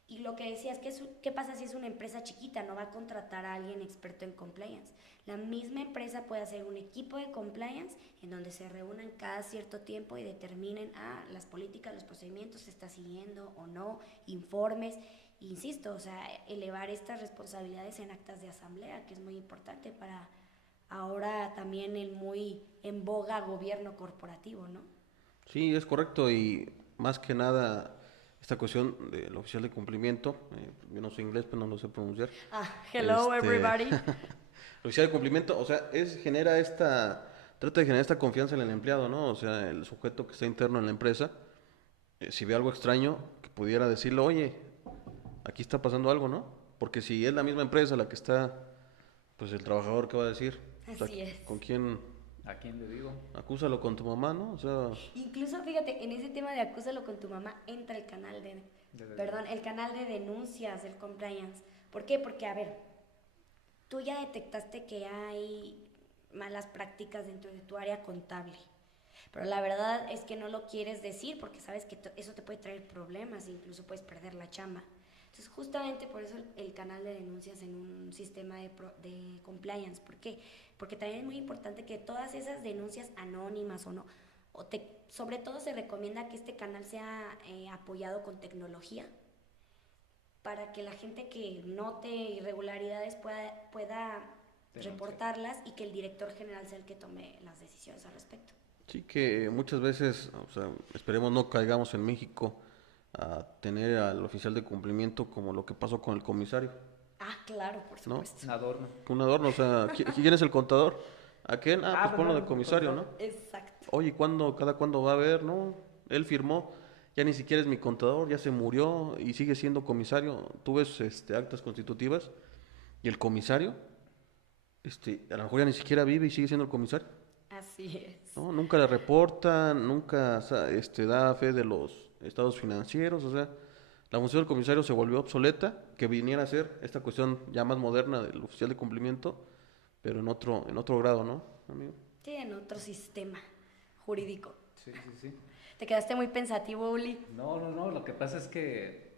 Y lo que decías, ¿qué pasa si es una empresa chiquita? No va a contratar a alguien experto en compliance. La misma empresa puede hacer un equipo de compliance en donde se reúnan cada cierto tiempo y determinen las políticas, los procedimientos, se está siguiendo o no, informes. Insisto, o sea, elevar estas responsabilidades en actas de asamblea, que es muy importante para ahora también el muy en boga gobierno corporativo, ¿no? Sí, es correcto y más que nada esta cuestión del oficial de cumplimiento, yo no soy inglés, pero no lo sé pronunciar. Hello everybody. El oficial de cumplimiento, o sea, trata de generar esta confianza en el empleado, ¿no? O sea, el sujeto que está interno en la empresa, si ve algo extraño, que pudiera decirle, oye, aquí está pasando algo, ¿no? Porque si es la misma empresa la que está, pues el trabajador, ¿qué va a decir? O sea, Así es. ¿con quién? ¿A quién le digo? Acúsalo con tu mamá, ¿no? O sea, Incluso, fíjate, en ese tema de acúsalo con tu mamá entra el canal el canal de denuncias del compliance. ¿Por qué? Porque, a ver, tú ya detectaste que hay malas prácticas dentro de tu área contable, pero la verdad es que no lo quieres decir porque sabes que eso te puede traer problemas, incluso puedes perder la chamba. Entonces, justamente por eso el canal de denuncias en un sistema de compliance. ¿Por qué? Porque también es muy importante que todas esas denuncias anónimas o no, sobre todo se recomienda que este canal sea apoyado con tecnología para que la gente que note irregularidades pueda reportarlas y que el director general sea el que tome las decisiones al respecto. sí que muchas veces, o sea, esperemos no caigamos en México a tener al oficial de cumplimiento como lo que pasó con el comisario, Claro, por ¿no? supuesto. Un adorno. Un adorno, o sea, ¿quién es el contador? ¿A quién? Pues ponlo de bueno, comisario, ¿no? Exacto. Oye, ¿cada cuándo va a haber? No, él firmó, ya ni siquiera es mi contador, ya se murió y sigue siendo comisario. Tú ves actas constitutivas y el comisario, a lo mejor ya ni siquiera vive y sigue siendo el comisario, Así es. ¿no? Nunca le reportan, nunca da fe de los estados financieros, o sea, la función del comisario se volvió obsoleta, que viniera a ser esta cuestión ya más moderna del oficial de cumplimiento, pero en otro grado, ¿no, amigo? Sí, en otro sistema jurídico. Sí, sí, sí. Te quedaste muy pensativo, Uli. No, lo que pasa es que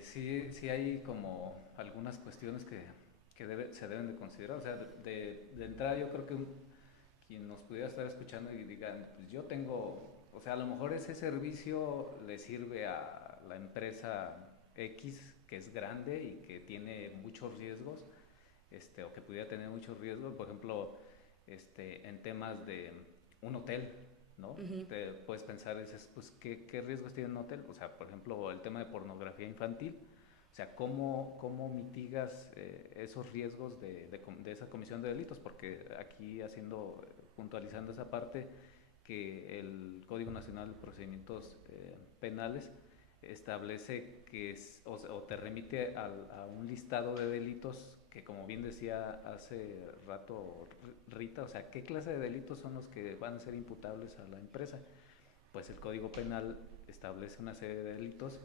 sí hay como algunas cuestiones que se deben de considerar. O sea, de entrada yo creo que quien nos pudiera estar escuchando y digan, pues yo tengo, o sea, a lo mejor ese servicio le sirve a la empresa X, que es grande y que tiene muchos riesgos, o que pudiera tener muchos riesgos, por ejemplo, en temas de un hotel, ¿no? Uh-huh. Te puedes pensar, dices, pues, ¿qué riesgos tiene un hotel? O sea, por ejemplo, el tema de pornografía infantil, O sea, ¿cómo mitigas esos riesgos de esa comisión de delitos? Porque aquí puntualizando esa parte, que el Código Nacional de Procedimientos Penales establece o te remite a un listado de delitos que, como bien decía hace rato Rita, o sea, ¿qué clase de delitos son los que van a ser imputables a la empresa? Pues el Código Penal establece una serie de delitos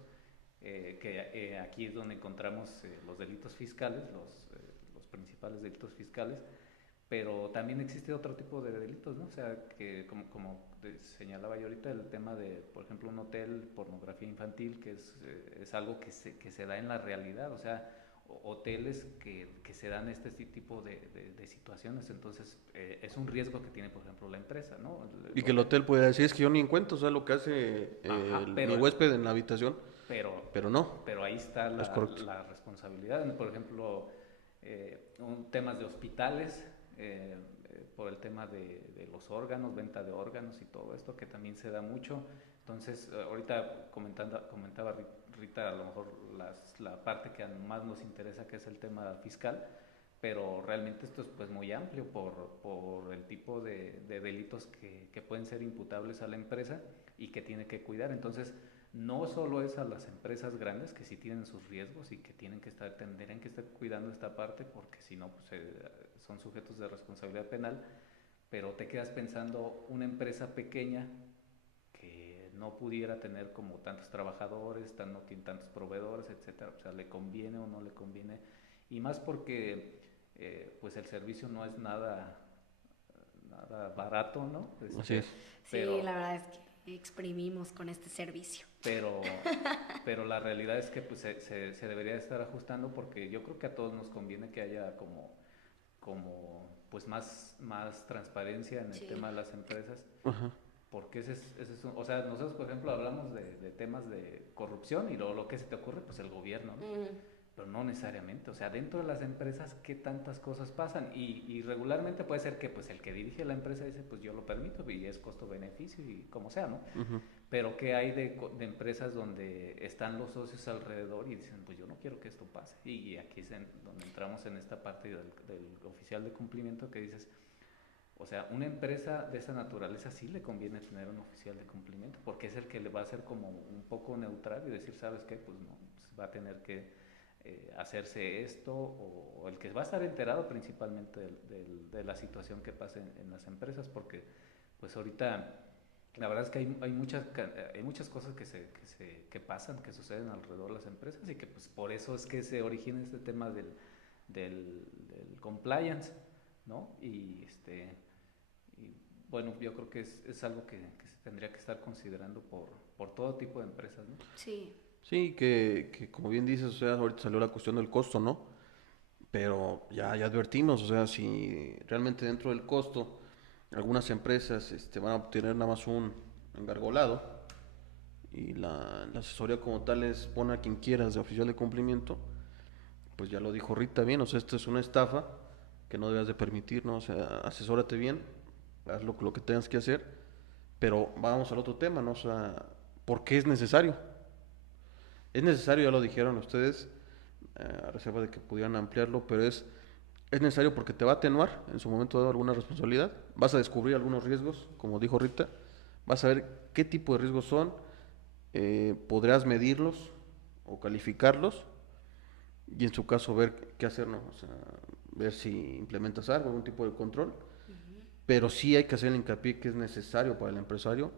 que aquí es donde encontramos los delitos fiscales, los principales delitos fiscales, pero también existe otro tipo de delitos, ¿no? O sea, que como señalaba yo ahorita, el tema de, por ejemplo, un hotel, pornografía infantil, que es algo que se da en la realidad, o sea, hoteles que se dan este tipo de situaciones, entonces es un riesgo que tiene, por ejemplo, la empresa, ¿no? Y que el hotel puede decir, es que yo ni en cuento, o sea, lo que hace Ajá, mi huésped en la habitación, pero no, pero ahí está es correcto. la responsabilidad. Por ejemplo, temas de hospitales, por el tema de los órganos, venta de órganos y todo esto, que también se da mucho. Entonces, ahorita comentaba Rita, a lo mejor la parte que más nos interesa, que es el tema fiscal, pero realmente esto es pues muy amplio por el tipo de delitos que pueden ser imputables a la empresa y que tiene que cuidar. Entonces, no solo es a las empresas grandes que sí tienen sus riesgos y que tendrían que estar cuidando esta parte, porque si no, pues son sujetos de responsabilidad penal, pero te quedas pensando una empresa pequeña que no pudiera tener como tantos trabajadores, no tiene tantos proveedores, etcétera, o sea, ¿le conviene o no le conviene? Y más porque pues el servicio no es nada barato, ¿no? Así es. Sí, la verdad es que exprimimos con este servicio. Pero la realidad es que pues, se debería estar ajustando, porque yo creo que a todos nos conviene que haya como pues más transparencia en el tema de las empresas. Ajá. Porque o sea, nosotros por ejemplo hablamos de temas de corrupción y lo que se te ocurre, pues el gobierno, ¿no? Pero no necesariamente, o sea, dentro de las empresas, ¿qué tantas cosas pasan? Y regularmente puede ser que pues el que dirige la empresa dice, pues yo lo permito y es costo-beneficio y como sea, ¿no? Pero ¿qué hay de empresas donde están los socios alrededor y dicen, pues yo no quiero que esto pase? Y aquí es donde entramos en esta parte del oficial de cumplimiento, que dices, o sea, una empresa de esa naturaleza sí le conviene tener un oficial de cumplimiento, porque es el que le va a hacer como un poco neutral y decir, ¿sabes qué? Pues no, pues va a tener que hacerse esto, o el que va a estar enterado principalmente de la situación que pasa en las empresas, porque pues ahorita la verdad es que hay muchas cosas que pasan, que suceden alrededor de las empresas, y que pues por eso es que se origina este tema del compliance, ¿no? Y bueno, yo creo que es algo que se tendría que estar considerando por todo tipo de empresas, ¿no? Sí. Sí, que como bien dices, o sea, ahorita salió la cuestión del costo, ¿no? Pero ya advertimos, o sea, si realmente dentro del costo algunas empresas van a obtener nada más un engargolado y la asesoría como tal es pon a quien quieras de oficial de cumplimiento, pues ya lo dijo Rita bien, o sea, esto es una estafa que no debes de permitir, ¿no? O sea, asesórate bien, haz lo que tengas que hacer, pero vamos al otro tema, ¿no? O sea, ¿por qué es necesario? Es necesario, ya lo dijeron ustedes, a reserva de que pudieran ampliarlo, pero es necesario porque te va a atenuar en su momento dado alguna responsabilidad, vas a descubrir algunos riesgos, como dijo Rita, vas a ver qué tipo de riesgos son, podrás medirlos o calificarlos y en su caso ver qué hacer, ¿no? O sea, ver si implementas algo, algún tipo de control, pero sí hay que hacer el hincapié que es necesario para el empresario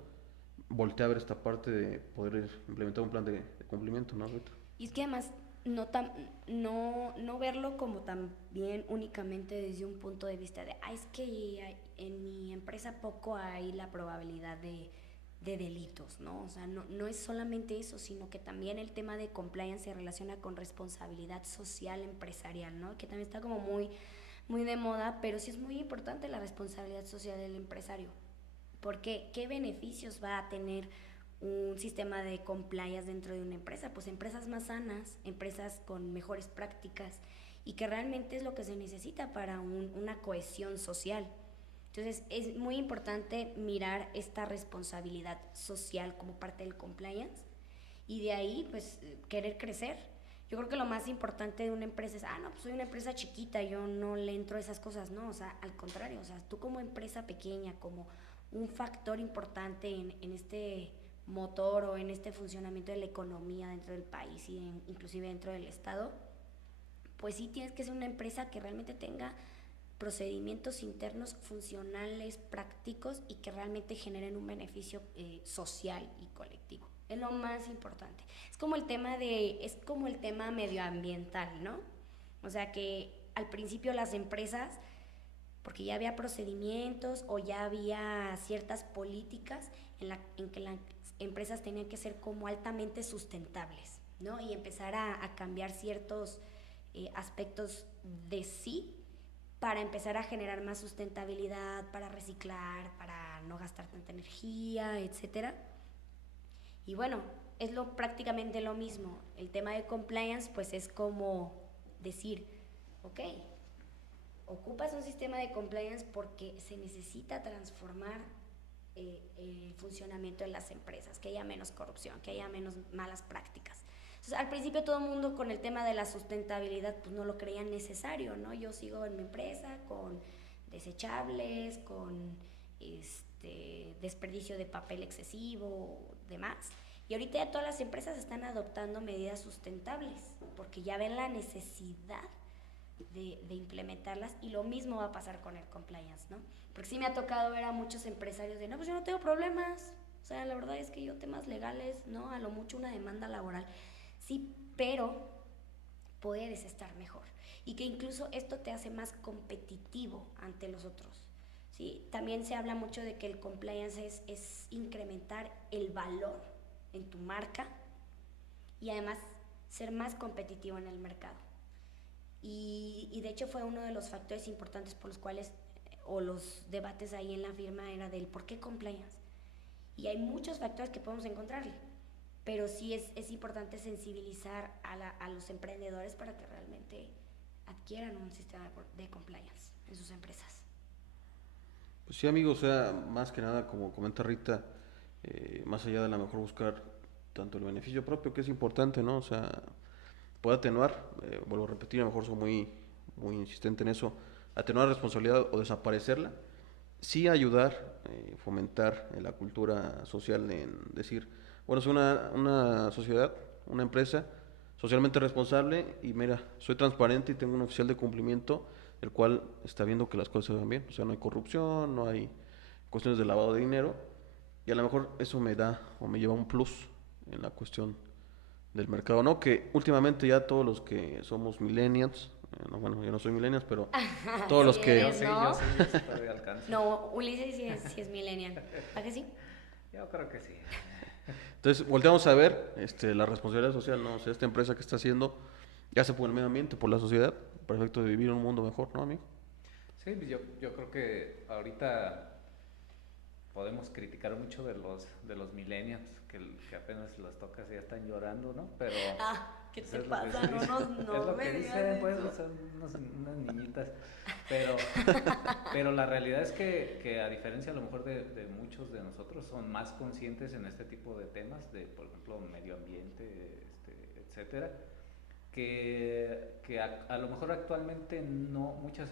voltear a ver esta parte de poder implementar un plan de cumplimiento, ¿no, Rita? Y es que además no verlo como también únicamente desde un punto de vista de, es que en mi empresa poco hay la probabilidad de delitos, ¿no? O sea, no es solamente eso, sino que también el tema de compliance se relaciona con responsabilidad social empresarial, ¿no? Que también está como muy de moda, pero sí es muy importante la responsabilidad social del empresario. Porque ¿qué beneficios va a tener un sistema de compliance dentro de una empresa? Pues empresas más sanas, empresas con mejores prácticas, y que realmente es lo que se necesita para una cohesión social. Entonces es muy importante mirar esta responsabilidad social como parte del compliance, y de ahí pues querer crecer. Yo creo que lo más importante de una empresa es, no, pues soy una empresa chiquita, yo no le entro a esas cosas, no, o sea, al contrario, o sea, tú como empresa pequeña, como un factor importante en este motor o en este funcionamiento de la economía dentro del país y inclusive dentro del estado, pues sí tienes que ser una empresa que realmente tenga procedimientos internos funcionales, prácticos y que realmente generen un beneficio social y colectivo. Es lo más importante. Es como el tema medioambiental, ¿no? O sea que al principio las empresas, porque ya había procedimientos o ya había ciertas políticas en que las empresas tenían que ser como altamente sustentables, ¿no? Y empezar a cambiar ciertos aspectos de sí para empezar a generar más sustentabilidad, para reciclar, para no gastar tanta energía, etcétera. Y bueno, es prácticamente lo mismo. El tema de compliance pues es como decir, ok, ocupas un sistema de compliance porque se necesita transformar el funcionamiento de las empresas, que haya menos corrupción, que haya menos malas prácticas. Entonces, al principio todo el mundo con el tema de la sustentabilidad pues no lo creían necesario, ¿no? Yo sigo en mi empresa con desechables, con desperdicio de papel excesivo, demás. Y ahorita ya todas las empresas están adoptando medidas sustentables porque ya ven la necesidad de implementarlas, y lo mismo va a pasar con el compliance, ¿no? Porque sí me ha tocado ver a muchos empresarios de, no, pues yo no tengo problemas, o sea, la verdad es que yo temas legales, ¿no? A lo mucho una demanda laboral, sí, pero puedes estar mejor y que incluso esto te hace más competitivo ante los otros, ¿sí? También se habla mucho de que el compliance es incrementar el valor en tu marca y además ser más competitivo en el mercado. Y de hecho fue uno de los factores importantes por los cuales, o los debates ahí en la firma, era del por qué compliance. Y hay muchos factores que podemos encontrarle, pero sí es importante sensibilizar a los emprendedores para que realmente adquieran un sistema de compliance en sus empresas. Pues sí, amigo, o sea, más que nada, como comenta Rita, más allá de a lo mejor buscar tanto el beneficio propio, que es importante, ¿no? O sea, puede atenuar, vuelvo a repetir, a lo mejor soy muy insistente en eso, atenuar la responsabilidad o desaparecerla, sí ayudar, fomentar la cultura social en decir, bueno, soy una sociedad, una empresa socialmente responsable y mira, soy transparente y tengo un oficial de cumplimiento el cual está viendo que las cosas se van bien, o sea, no hay corrupción, no hay cuestiones de lavado de dinero y a lo mejor eso me da o me lleva un plus en la cuestión del mercado, ¿no? Que últimamente ya todos los que somos millennials, no, bueno, yo no soy millennials, pero todos Sí los que... eres, ¿no? Yo sí todavía alcanzo. No, Ulises sí es millennial. ¿A que sí? Yo creo que sí. Entonces, volteamos a ver la responsabilidad social, ¿no? O sea, esta empresa que está haciendo, ya sea por el medio ambiente, por la sociedad, para el efecto de vivir en un mundo mejor, ¿no, amigo? Sí, pues yo creo que ahorita podemos criticar mucho de los millennials, que apenas los tocas y ya están llorando, ¿no? Pero ¿Qué pues te es lo que pasa? se No, dice. no Es lo me que digas dicen, pues, eso. son unas niñitas. Pero, pero la realidad es que a diferencia a lo mejor de muchos de nosotros, son más conscientes en este tipo de temas, de por ejemplo medio ambiente, etcétera, que a lo mejor actualmente no muchos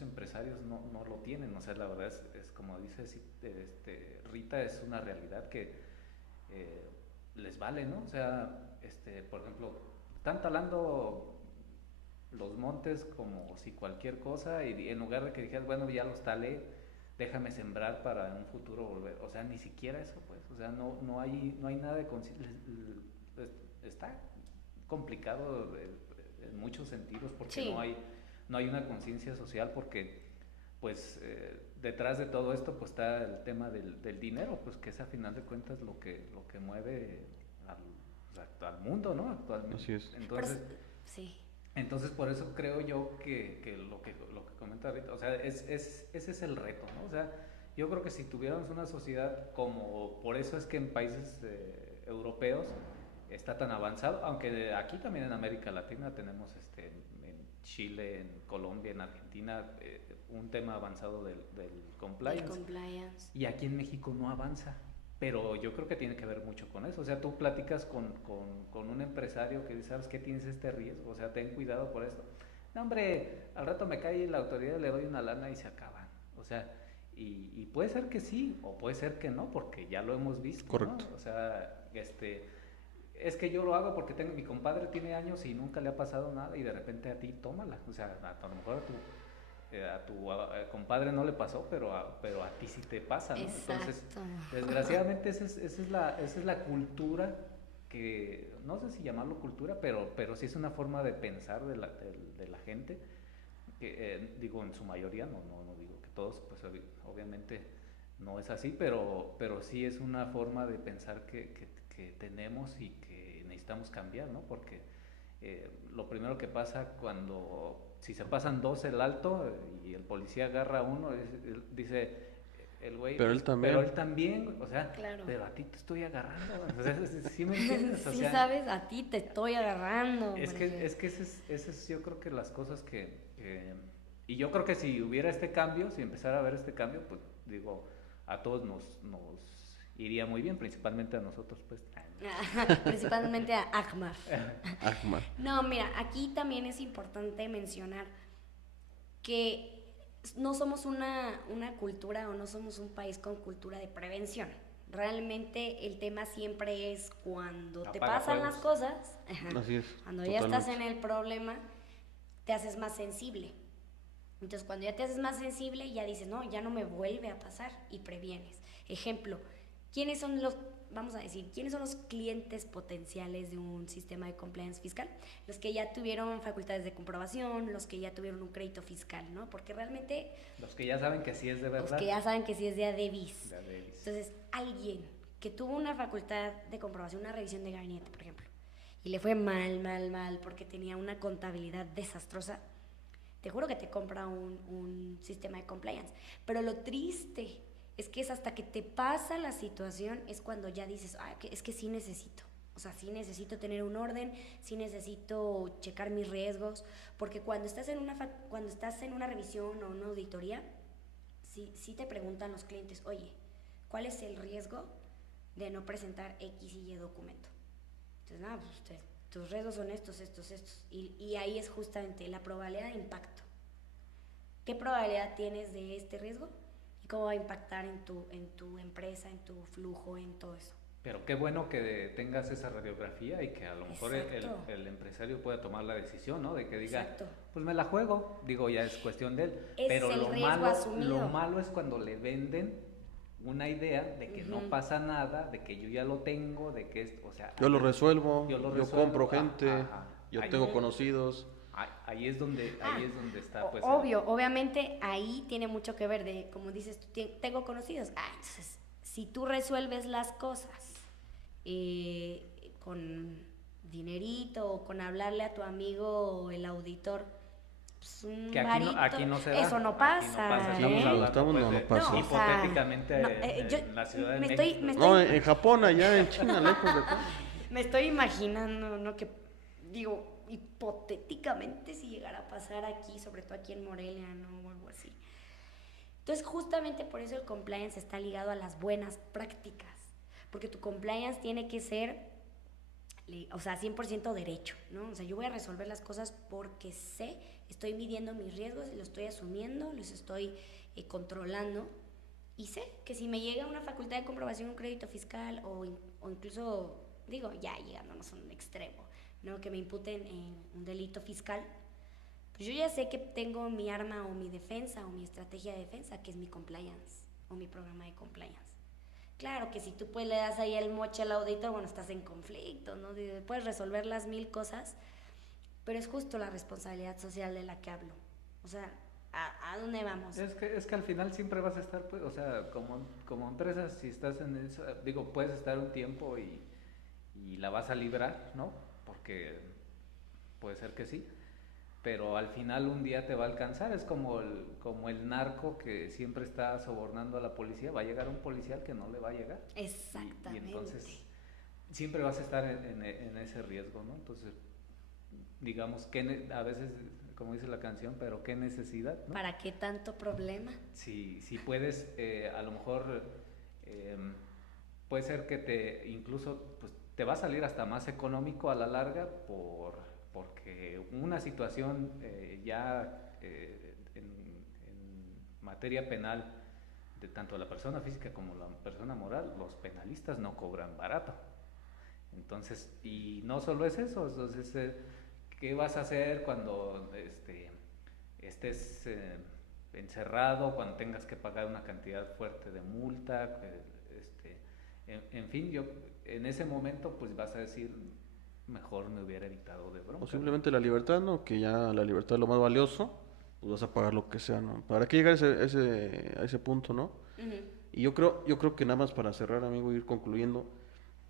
empresarios no lo tienen. O sea, la verdad es como dice Rita, es una realidad que les vale, ¿no? O sea, por ejemplo, están talando los montes como si cualquier cosa, y en lugar de que dijeras, bueno, ya los talé, déjame sembrar para en un futuro volver. O sea, ni siquiera eso, pues. O sea, no hay nada de está complicado en muchos sentidos, porque Sí. no hay una conciencia social, porque pues detrás de todo esto pues está el tema del dinero, pues que es a final de cuentas lo que mueve al mundo, ¿no? Actualmente. Así es. Entonces, sí. entonces por eso creo yo que lo que comenta ahorita, o sea, ese es el reto, ¿no? O sea, yo creo que si tuviéramos una sociedad como, por eso es que en países europeos está tan avanzado, aunque aquí también en América Latina tenemos en Chile, en Colombia, en Argentina, un tema avanzado del compliance. El compliance. Y aquí en México no avanza. Pero yo creo que tiene que ver mucho con eso. O sea, tú platicas con un empresario que dice, ¿sabes qué? Tienes este riesgo, o sea, ten cuidado por esto. No, hombre, al rato me cae la autoridad, le doy una lana y se acaban. O sea, y puede ser que sí, o puede ser que no, porque ya lo hemos visto, Correcto. ¿no? O sea, es que yo lo hago porque mi compadre tiene años y nunca le ha pasado nada y de repente a ti, tómala. O sea, a lo mejor a tu compadre no le pasó, pero a ti sí te pasa, ¿no? Exacto. Entonces, desgraciadamente esa es la cultura que, no sé si llamarlo cultura, pero sí es una forma de pensar de la gente, que digo en su mayoría, no digo que todos, pues obviamente no es así, pero sí es una forma de pensar que tenemos y que necesitamos cambiar, ¿no? Porque lo primero que pasa si se pasan dos el alto y el policía agarra a uno, dice el güey, Pero pues, él también. pero él también, o sea, Claro. pero a ti te estoy agarrando, o sea, ¿sí me entiendes? O Sí, sea, sabes, a ti te estoy agarrando. es que ese es yo creo que las cosas y yo creo que si hubiera este cambio, si empezara a haber este cambio, pues digo, a todos nos iría muy bien, principalmente a nosotros, pues. Principalmente a Ahmar. Ahmad. No, mira, aquí también es importante mencionar que no somos una cultura o no somos un país con cultura de prevención. Realmente el tema siempre es cuando te Apaga pasan fuegos. las cosas, Así es. cuando ya estás en Totalmente. el problema, te haces más sensible. Entonces, cuando ya te haces más sensible, ya dices, no, ya no me vuelve a pasar y previenes. Ejemplo, vamos a decir, quiénes son los clientes potenciales de un sistema de compliance fiscal? Los que ya tuvieron facultades de comprobación, los que ya tuvieron un crédito fiscal, ¿no? Porque realmente Los que ya saben que sí es de verdad. los que ya saben que sí es de Adebis. De Adebis. Entonces, alguien que tuvo una facultad de comprobación, una revisión de gabinete, por ejemplo, y le fue mal, porque tenía una contabilidad desastrosa, te juro que te compra un sistema de compliance. Pero lo triste es que es hasta que te pasa la situación es cuando ya dices, es que sí necesito. O sea, sí necesito tener un orden, sí necesito checar mis riesgos, porque cuando estás en una revisión o una auditoría, sí te preguntan los clientes, oye, ¿cuál es el riesgo de no presentar X y Y documento? Entonces, nada, pues tus riesgos son estos. Y ahí es justamente la probabilidad de impacto. ¿Qué probabilidad tienes de este riesgo? ¿Y cómo va a impactar en tu empresa, en tu flujo, en todo eso? Pero qué bueno que tengas esa radiografía y que a lo mejor el empresario pueda tomar la decisión, ¿no? De que diga, Exacto. pues me la juego. Digo, ya es cuestión de él. Ese Pero es el riesgo asumido. lo malo es cuando le venden una idea de que no pasa nada, de que yo ya lo tengo, de que o sea, Yo lo resuelvo, yo lo yo resuelvo, compro gente, yo ahí, tengo conocidos. ahí es donde está, pues. Obviamente ahí tiene mucho que ver de, como dices, tengo conocidos. Entonces, si tú resuelves las cosas con dinerito o con hablarle a tu amigo el auditor, pues un Que varito, aquí no se da. eso no pasa. Aquí no pasa. No, o sea, hipotéticamente en la Ciudad de México. No, en Japón, allá en China, lejos de acá. Me estoy imaginando, ¿no? Que digo, hipotéticamente si llegara a pasar aquí, sobre todo aquí en Morelia, ¿no? O algo así. Entonces, justamente por eso el compliance está ligado a las buenas prácticas, porque tu compliance tiene que ser, o sea, 100% derecho, ¿no? O sea, yo voy a resolver las cosas porque estoy midiendo mis riesgos, los estoy asumiendo, los estoy controlando, y sé que si me llega una facultad de comprobación, un crédito fiscal o incluso, digo, ya llegándonos a un extremo, ¿no? Que me imputen en un delito fiscal, pues yo ya sé que tengo mi arma o mi defensa o mi estrategia de defensa, que es mi compliance o mi programa de compliance. Claro que si tú pues le das ahí el moche al auditor, bueno, estás en conflicto, ¿no? Puedes resolver las 1000 cosas, pero es justo la responsabilidad social de la que hablo. O sea, ¿a dónde vamos? Es que al final siempre vas a estar, pues, o sea, como empresa, si estás en eso, digo, puedes estar un tiempo y la vas a librar, ¿no? Porque puede ser que sí, pero al final un día te va a alcanzar. Es como el narco que siempre está sobornando a la policía. Va a llegar un policial que no le va a llegar. Exactamente. Y entonces siempre vas a estar en ese riesgo, ¿no? Entonces, digamos que a veces, como dice la canción, pero qué necesidad, ¿no? ¿Para qué tanto problema? Si puedes, a lo mejor puede ser que incluso pues, te va a salir hasta más económico a la larga porque una situación en materia penal de tanto la persona física como la persona moral, los penalistas no cobran barato. Entonces, y no solo es eso, entonces, ¿qué vas a hacer cuando estés encerrado, cuando tengas que pagar una cantidad fuerte de multa? En fin, yo en ese momento pues vas a decir, mejor me hubiera evitado de bronca. O simplemente la libertad, ¿no? Que ya la libertad es lo más valioso, pues vas a pagar lo que sea, ¿no? ¿Para qué llegar a ese punto, no? Ujú. Y yo creo que nada más para cerrar, amigo, ir concluyendo,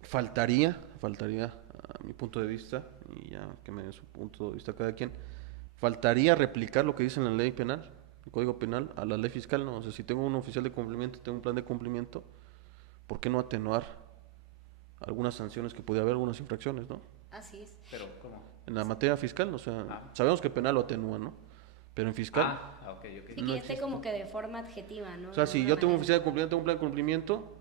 faltaría, a mi punto de vista, y ya que me dé su punto de vista cada quien, faltaría replicar lo que dice en la ley penal, el código penal, a la ley fiscal, ¿no? O sea, si tengo un oficial de cumplimiento, tengo un plan de cumplimiento, ¿por qué no atenuar algunas sanciones que puede haber, algunas infracciones, ¿no? Así es. Pero, ¿cómo? En la materia fiscal, o sea, Ah. sabemos que penal lo atenúa, ¿no? Pero en fiscal, Ok, ok. Sí, no que esté existe. como que de forma adjetiva, ¿no? O sea, De si alguna yo tengo un manera. oficial de cumplimiento, tengo un plan de cumplimiento,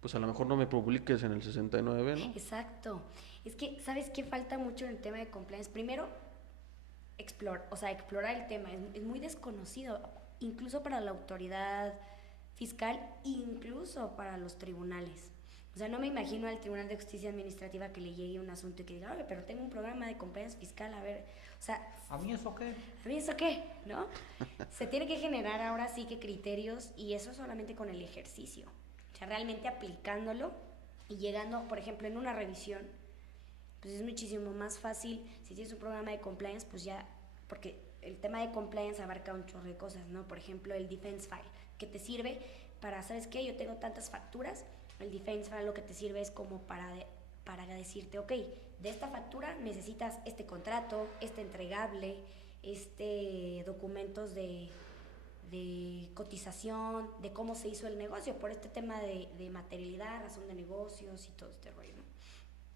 pues a lo mejor no me publiques en el 69, ¿no? Exacto. Es que, ¿sabes qué falta mucho en el tema de compliance? Primero, explorar el tema. Es muy desconocido, incluso para la autoridad fiscal, incluso para los tribunales. O sea, no me imagino al Tribunal de Justicia Administrativa que le llegue un asunto y que diga, oye, pero tengo un programa de compliance fiscal, a ver, o sea, ¿A mí eso qué? ¿a mí eso qué? ¿No? Se tiene que generar ahora sí que criterios y eso solamente con el ejercicio. O sea, realmente aplicándolo y llegando, por ejemplo, en una revisión, pues es muchísimo más fácil si tienes un programa de compliance, pues ya, porque el tema de compliance abarca un chorro de cosas, ¿no? Por ejemplo, el defense file, que te sirve para, ¿sabes qué? Yo tengo tantas facturas, el defense file lo que te sirve es como para decirte, ok, de esta factura necesitas este contrato, este entregable, documentos de cotización, de cómo se hizo el negocio, por este tema de materialidad, razón de negocios y todo este rollo, ¿no?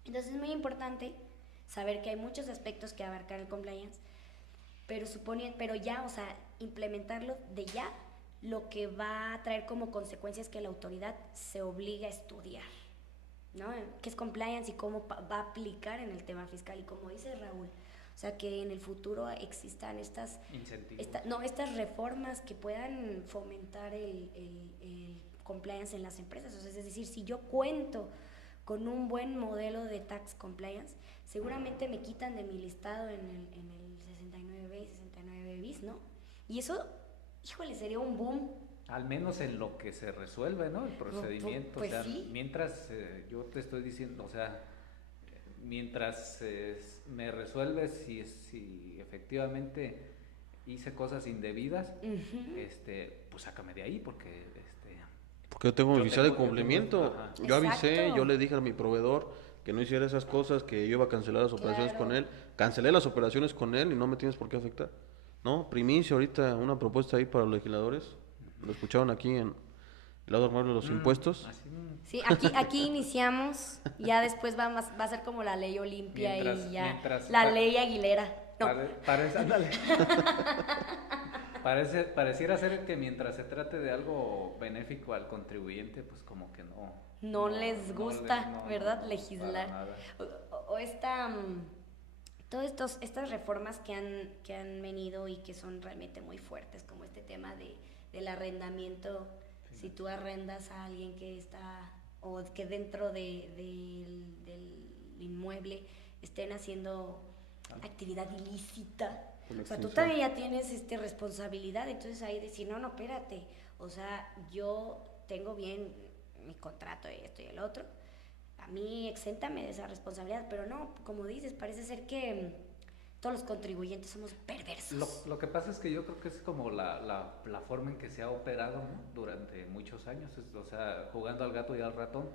Entonces es muy importante saber que hay muchos aspectos que abarcar el compliance, pero ya, o sea, implementarlo de ya, lo que va a traer como consecuencia es que la autoridad se obliga a estudiar, ¿no? ¿Qué es compliance y cómo va a aplicar en el tema fiscal? Y como dice Raúl, o sea, que en el futuro existan estas reformas que puedan fomentar el compliance en las empresas. O sea, es decir, si yo cuento con un buen modelo de tax compliance, seguramente me quitan de mi listado en el 69B y 69 bis, ¿no? Y eso, híjole, sería un boom. Al menos en lo que se resuelve, ¿no? El procedimiento. Pues o sea, sí. mientras yo te estoy diciendo, o sea, mientras me resuelves si efectivamente hice cosas indebidas, pues sácame de ahí porque Porque yo tengo mi oficial de cumplimiento. ajá. Yo avisé, Exacto. yo le dije a mi proveedor que no hiciera esas cosas, que yo iba a cancelar las operaciones Claro. con él. Cancelé las operaciones con él y no me tienes por qué afectar. No, primicia ahorita una propuesta ahí para los legisladores. Lo escucharon aquí en el lado armable de los impuestos. Así, Sí, aquí iniciamos, ya después va a ser como la ley Olimpia y ya la ley Aguilera. No. ándale. Pareciera ser que mientras se trate de algo benéfico al contribuyente, pues como que No les gusta, ¿verdad? para Legislar. nada. Todas estas reformas que han venido y que son realmente muy fuertes, como este tema del arrendamiento, si tú arrendas a alguien que está, o que dentro del inmueble estén haciendo actividad ilícita, Por la o sea, tú extensión. también ya tienes responsabilidad, entonces ahí decir, no, espérate, o sea, yo tengo bien mi contrato y esto y el otro, a mí exéntame de esa responsabilidad, pero no, como dices, parece ser que todos los contribuyentes somos perversos. Lo que pasa es que yo creo que es como la forma en que se ha operado, ¿no? Durante muchos años, o sea, jugando al gato y al ratón.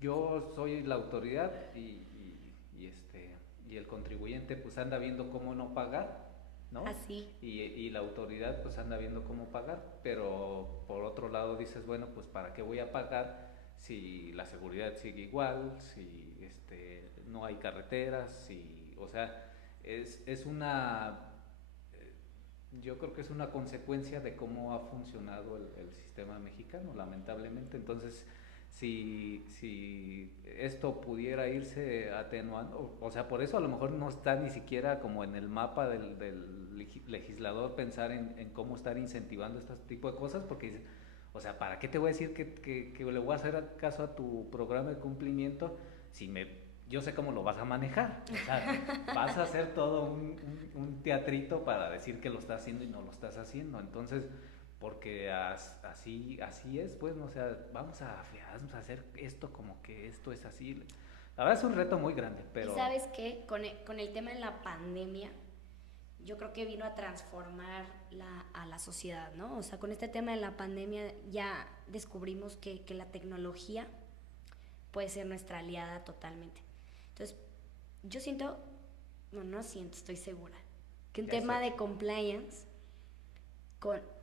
Yo soy la autoridad y el contribuyente pues anda viendo cómo no pagar, ¿no? Así. Y la autoridad pues anda viendo cómo pagar, pero por otro lado dices, bueno, pues ¿para qué voy a pagar si la seguridad sigue igual, si no hay carreteras, o sea, es una, yo creo que es una consecuencia de cómo ha funcionado el sistema mexicano, lamentablemente. Entonces, si esto pudiera irse atenuando, o sea, por eso a lo mejor no está ni siquiera como en el mapa del legislador pensar en cómo estar incentivando este tipo de cosas, porque dice, o sea, ¿para qué te voy a decir que le voy a hacer caso a tu programa de cumplimiento si yo sé cómo lo vas a manejar? O sea, vas a hacer todo un teatrito para decir que lo estás haciendo y no lo estás haciendo. Entonces, porque así es, pues, o sea, vamos a hacer esto como que esto es así. La verdad es un reto muy grande, pero... ¿Y sabes qué? Con el tema de la pandemia, yo creo que vino a transformar a la sociedad, ¿no? O sea, con este tema de la pandemia ya descubrimos que la tecnología puede ser nuestra aliada totalmente. Entonces, yo siento, estoy segura, que un tema de compliance,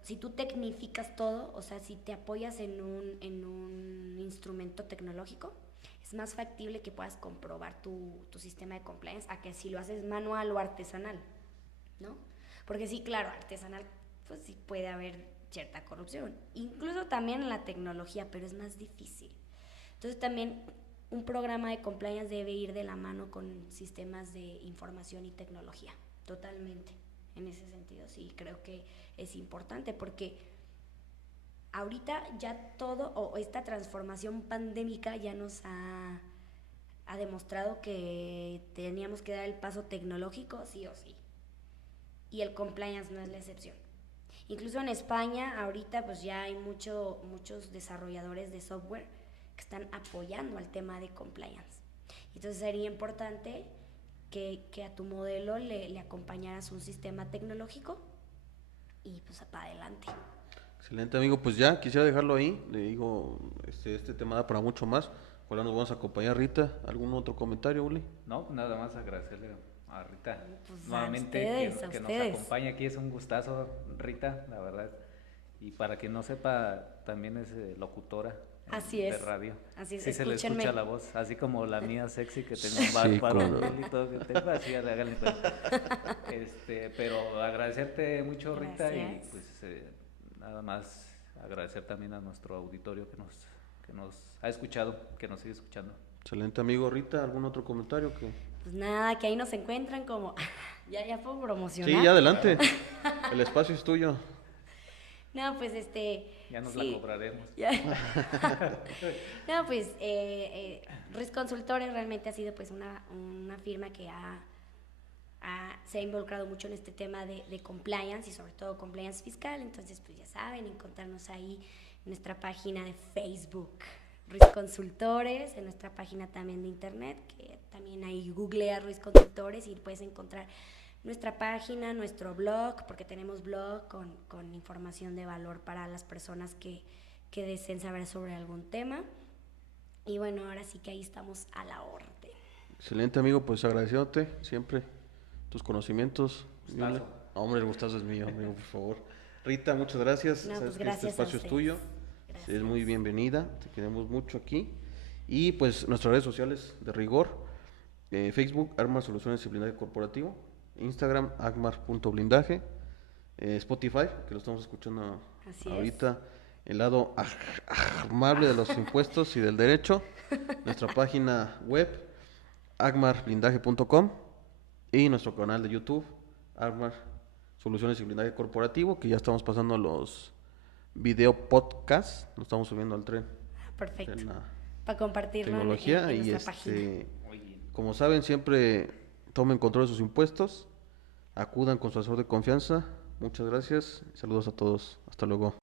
si tú tecnificas todo, o sea, si te apoyas en un instrumento tecnológico, es más factible que puedas comprobar tu sistema de compliance a que si lo haces manual o artesanal, ¿no? Porque sí, claro, artesanal, pues sí puede haber cierta corrupción, incluso también en la tecnología, pero es más difícil. Entonces también un programa de compliance debe ir de la mano con sistemas de información y tecnología, totalmente. En ese sentido, sí, creo que es importante porque ahorita ya todo, o esta transformación pandémica ya nos ha demostrado que teníamos que dar el paso tecnológico sí o sí. Y el compliance no es la excepción. Incluso en España ahorita pues ya hay muchos desarrolladores de software que están apoyando al tema de compliance. Entonces sería importante que a tu modelo le acompañaras un sistema tecnológico y pues para adelante. Excelente, amigo, pues ya quisiera dejarlo ahí. Le digo, este tema da para mucho más. Ojalá nos vamos a acompañar, Rita. ¿Algún otro comentario, Uli? No, nada más agradecerle a Rita Pues nuevamente a que nos ustedes. acompañe aquí. Es un gustazo, Rita, la verdad. Y para quien no sepa, también es locutora. Así de es. radio. Así es, sí, se le escúchenme. escucha la voz, así como la mía sexy que tenía un bárbaro y todo que tengo, así háganle cuenta. Pero agradecerte mucho, Rita. Gracias. Y pues nada más agradecer también a nuestro auditorio que nos ha escuchado, que nos sigue escuchando. Excelente, amigo. Rita, ¿algún otro comentario? Pues nada, que ahí nos encuentran como... ya puedo promocionar. Sí, adelante. El espacio es tuyo. No, pues Ya nos sí. la cobraremos. Ya. No, pues Ruiz Consultores realmente ha sido pues una firma que se ha involucrado mucho en este tema de compliance y sobre todo compliance fiscal. Entonces pues ya saben, encontrarnos ahí en nuestra página de Facebook Ruiz Consultores, en nuestra página también de internet, que también ahí googlea Ruiz Consultores y puedes encontrar nuestra página, nuestro blog, porque tenemos blog con información de valor para las personas que deseen saber sobre algún tema. Y bueno, ahora sí que ahí estamos a la orden. Excelente, amigo, pues agradeciéndote siempre tus conocimientos. Gustazo. Hombre, el gustazo es mío, amigo, por favor. Rita, muchas gracias. No, Sabes pues que gracias este espacio a es tuyo. Gracias. Es muy bienvenida, te queremos mucho aquí. Y pues nuestras redes sociales de rigor, Facebook, Agmar Soluciones y Blindaje Corporativo, Instagram, agmar.blindaje, Spotify, que lo estamos escuchando Así ahorita, el lado amable de los impuestos y del derecho, nuestra página web, agmarblindaje.com, y nuestro canal de YouTube, Agmar Soluciones y Blindaje Corporativo, que ya estamos pasando a los video podcasts, nos estamos subiendo al tren. Perfecto. En la para compartirlo tecnología en y nuestra página. como saben, siempre tomen control de sus impuestos, acudan con su asesor de confianza. Muchas gracias, saludos a todos, hasta luego.